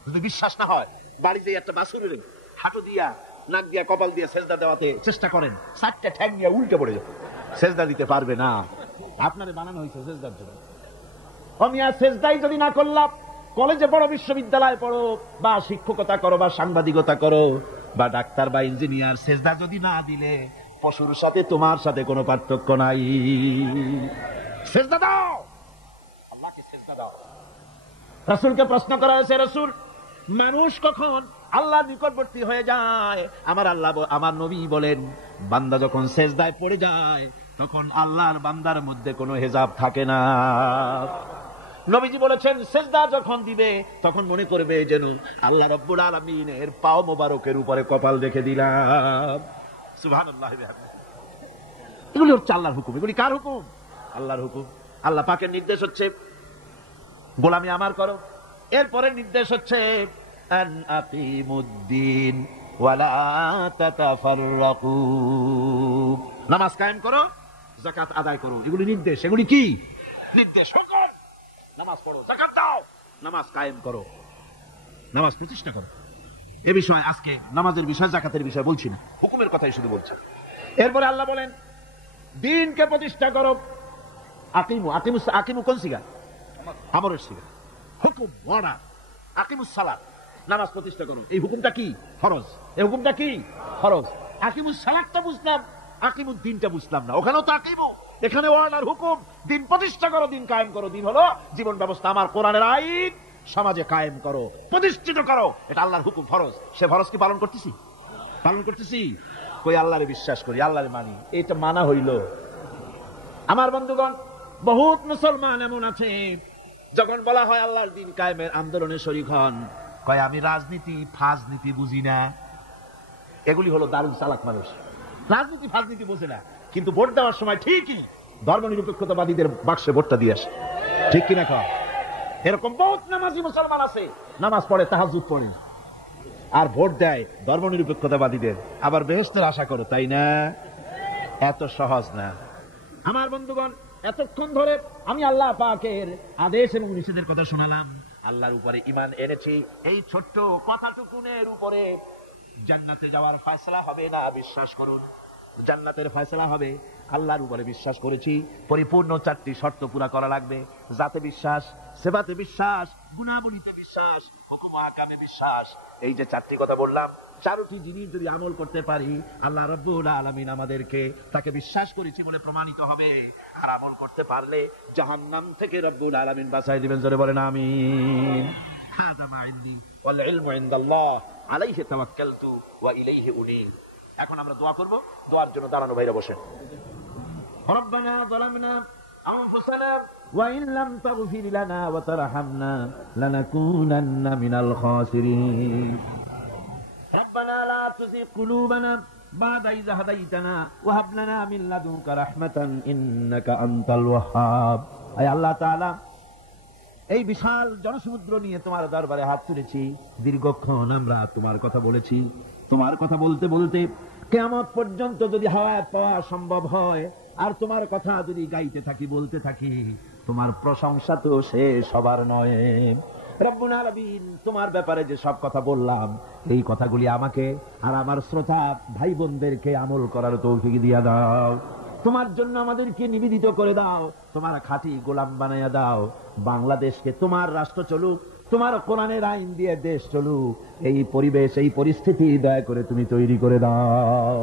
যদি বিশ্বাস না হয়, বাড়ি যেয়ে একটা বাছুরের হাঁটু দিয়া, নাক দিয়া, কপাল দিয়া সিজদা দেওয়াতে চেষ্টা করেন, 4টা ঠ্যাং নিয়ে উল্টে পড়ে যাবে, সিজদা দিতে পারবে না। আপনারে বানানো হয়েছে সিজদার জন্য। আমি আর সিজদাই যদি না করলাম, কলেজে পড়ো, বিশ্ববিদ্যালয়ে পড়ো, বা শিক্ষকতা করো, বা সাংবাদিকতা করো, বা ডাক্তার বা ইঞ্জিনিয়ার, সিজদা যদি না দিলে পশুর সাথে তোমার সাথে কোনো পার্থক্য নাই। সিজদা দাও, আল্লাহকে সিজদা দাও। রাসূলকে প্রশ্ন করা হয়েছে, রাসূল, মানুষ কখন আল্লাহর নিকটবর্তী হয়ে যায়? আমার নবী বলেন, বান্দা যখন সিজদায় পড়ে যায় তখন আল্লাহর বান্দার মধ্যে কোনো হিজাব থাকে না। নবীজি বলেছেন, সিজদা যখন দিবে তখন মনে করবে যেন আল্লাহ রাব্বুল আলামিনের পাও মোবারকের উপরে কপাল রেখে দিলাম। সুবহানাল্লাহ। এগুলি হচ্ছে আল্লাহর হুকুম। এগুলি কার হুকুম? আল্লাহর হুকুম। আল্লাহ পাকের নির্দেশ হচ্ছে গোলামি আমার করো। এরপরে নির্দেশ হচ্ছে আন আকিমুদ্দিন ওয়ালা তাতাফাররাকু, নামাজ কায়েম করো, যাকাত আদায় করো। এগুলি নির্দেশ। এগুলি কি নির্দেশ? হুকুম। নামাজ পড়ো, যাকাত দাও, নামাজ কায়েম করো, নামাজ প্রতিষ্ঠা করো। এ বিষয় আজকে নামাজের বিষয়, যাকাতের বিষয় বলছি না, হুকুমের কথাই শুধু বলছি। এরপরে আল্লাহ বলেন, দ্বীনকে প্রতিষ্ঠা করো। আকিমু, আকিমু, আকিমু কোন সিগা? আমরের সিগা। হুকুম, ওয়াদা। আকিমুস সালাত, নামাজ প্রতিষ্ঠা করো। এই হুকুমটা কি? ফরজ। এই হুকুমটা কি? ফরজ। আকিমুস সালাতটা বুঝলাম, আকিমুদ দ্বীনটা বুঝলাম না। ওখানেও তো আকিমু, এখানে ওয়াদার হুকুম। দ্বীন প্রতিষ্ঠা করো, দ্বীন কায়েম করো। দ্বীন হলো জীবন ব্যবস্থা, আমার কোরআনের আইন সমাজে কায়েম করো, প্রতিষ্ঠিত করো। এটা আল্লাহর হুকুম, ফরজ। সে ফরজ কি পালন করতেছি? পালন করতেছি? কই আল্লাহরে বিশ্বাস করি, আল্লাহরে মানি, এটা মানা হইল। আমার বন্ধুগণ, বহুত মুসলমান এমন আছে, যখন বলা হয় আল্লাহর দ্বীন কায়েমের আন্দোলনে শরীক হন, কয় আমি রাজনীতি ফাজনীতি বুঝি না। এগুলি হলো দারুণ চালাক মানুষ। রাজনীতি ফাজনীতি বোঝে না, কিন্তু ভোট দেওয়ার সময় ঠিকই ধর্মনিরপেক্ষতাবাদীদের বাক্সে ভোটটা দিয়ে আসে। ঠিক কিনা কয়? এরকম বহুত নামাজি মুসলমান আছে, নামাজ পড়ে, তাহাজ্জুদ পড়ে, আর ভোট দেয় ধর্মনিরপেক্ষতাবাদীদের, আবার বেহেশতের আশা করো, তাই না? এত সহজ না। আমার বন্ধুগণ, এতক্ষণ ধরে আমি আল্লাহ পাকের আদেশ এবং নিষেধের কথা শোনালাম, আল্লাহর উপরে ঈমান এনেছি। এই ছোট্ট কথাটুকুনের উপরে জান্নাতে যাওয়ার ফয়সালা হবে না, বিশ্বাস করুন। জান্নাতের ফয়সালা হবে, আল্লাহর উপরে বিশ্বাস করেছি। পরিপূর্ণ 4টি শর্ত পুরা করা লাগবে। জাতে বিশ্বাস, সেবাতে বিশ্বাস, গুণাবলীতে বিশ্বাস, হুকুম আহকামে বিশ্বাস। এই যে 4টি কথা বললাম, 4টি জিনিস যদি আমল করতে পারি, আল্লাহ রাব্বুল আলামিন আমাদেরকে তাকে বিশ্বাস করেছি বলে প্রমাণিত হবে। আর আমল করতে পারলে জাহান্নাম থেকে রব্বুল আলামিন বাঁচাই দিবেন। জোরে বলেন আমিন। হাযা মা ইনদি ওয়াল ইলমু ইনদাল্লাহ আলাইহি তাওয়াক্কালতু ওয়া ইলাইহি উনীব। এখন আমরা দোয়া করব। দোয়ার জন্য দাঁড়ানো ভাইরা বসেন। রব্বানা যালামনা আনফুসানা ওয়া ইন লাম তাগফির লানা ওয়া তারহামনা লানাকুনান্না মিনাল খাসিরিন। রব্বানা লা তুযিগ কুলুবানা বা'দা ইয হাদাইতানা ওয়া হাব লানা মিন লাদুনকা রাহমাতান ইন্নাকা আনতাল ওয়াহ্হাব। আয় আল্লাহ তাআলা, এই বিশাল জনসমুদ্র নিয়ে তোমার দরবারে হাত তুলেছি। দীর্ঘক্ষণ আমরা তোমার কথা বলেছি। তোমার কথা বলতে বলতে কিয়ামত পর্যন্ত যদি হায়াত পাওয়া সম্ভব হয়, আর তোমার কথা যদি গাইতে থাকি, বলতে থাকি, তোমার প্রশংসা তো শেষ হবার নয়। রব্বুল আলামিন, তোমার ব্যাপারে যে সব কথা বললাম, এই কথাগুলি আমাকে আর আমার শ্রোতা ভাই বোনদেরকে আমল করার তৌফিক দিয়া দাও। তোমার জন্য আমাদেরকে নিবেদিত করে দাও, তোমার খাঁটি গোলাম বানাইয়া দাও। বাংলাদেশকে তোমার রাষ্ট্র চলুক, তোমার কোরআনের আইন দিয়ে দেশ চলুক, এই পরিবেশ, এই পরিস্থিতি দয়া করে তুমি তৈরি করে দাও।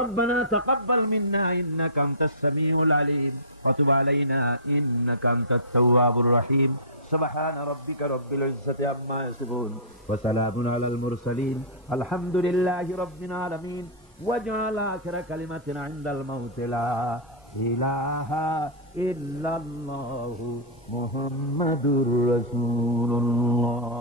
ربنا تقبل منا إنك أنت السميع العليم وتب علينا إنك أنت التواب الرحيم سبحان ربك رب العزة عما يصفون وسلام على المرسلين الحمد لله رب العالمين واجعل آخر كلمة عند الموت لا إله إلا الله محمد رسول الله.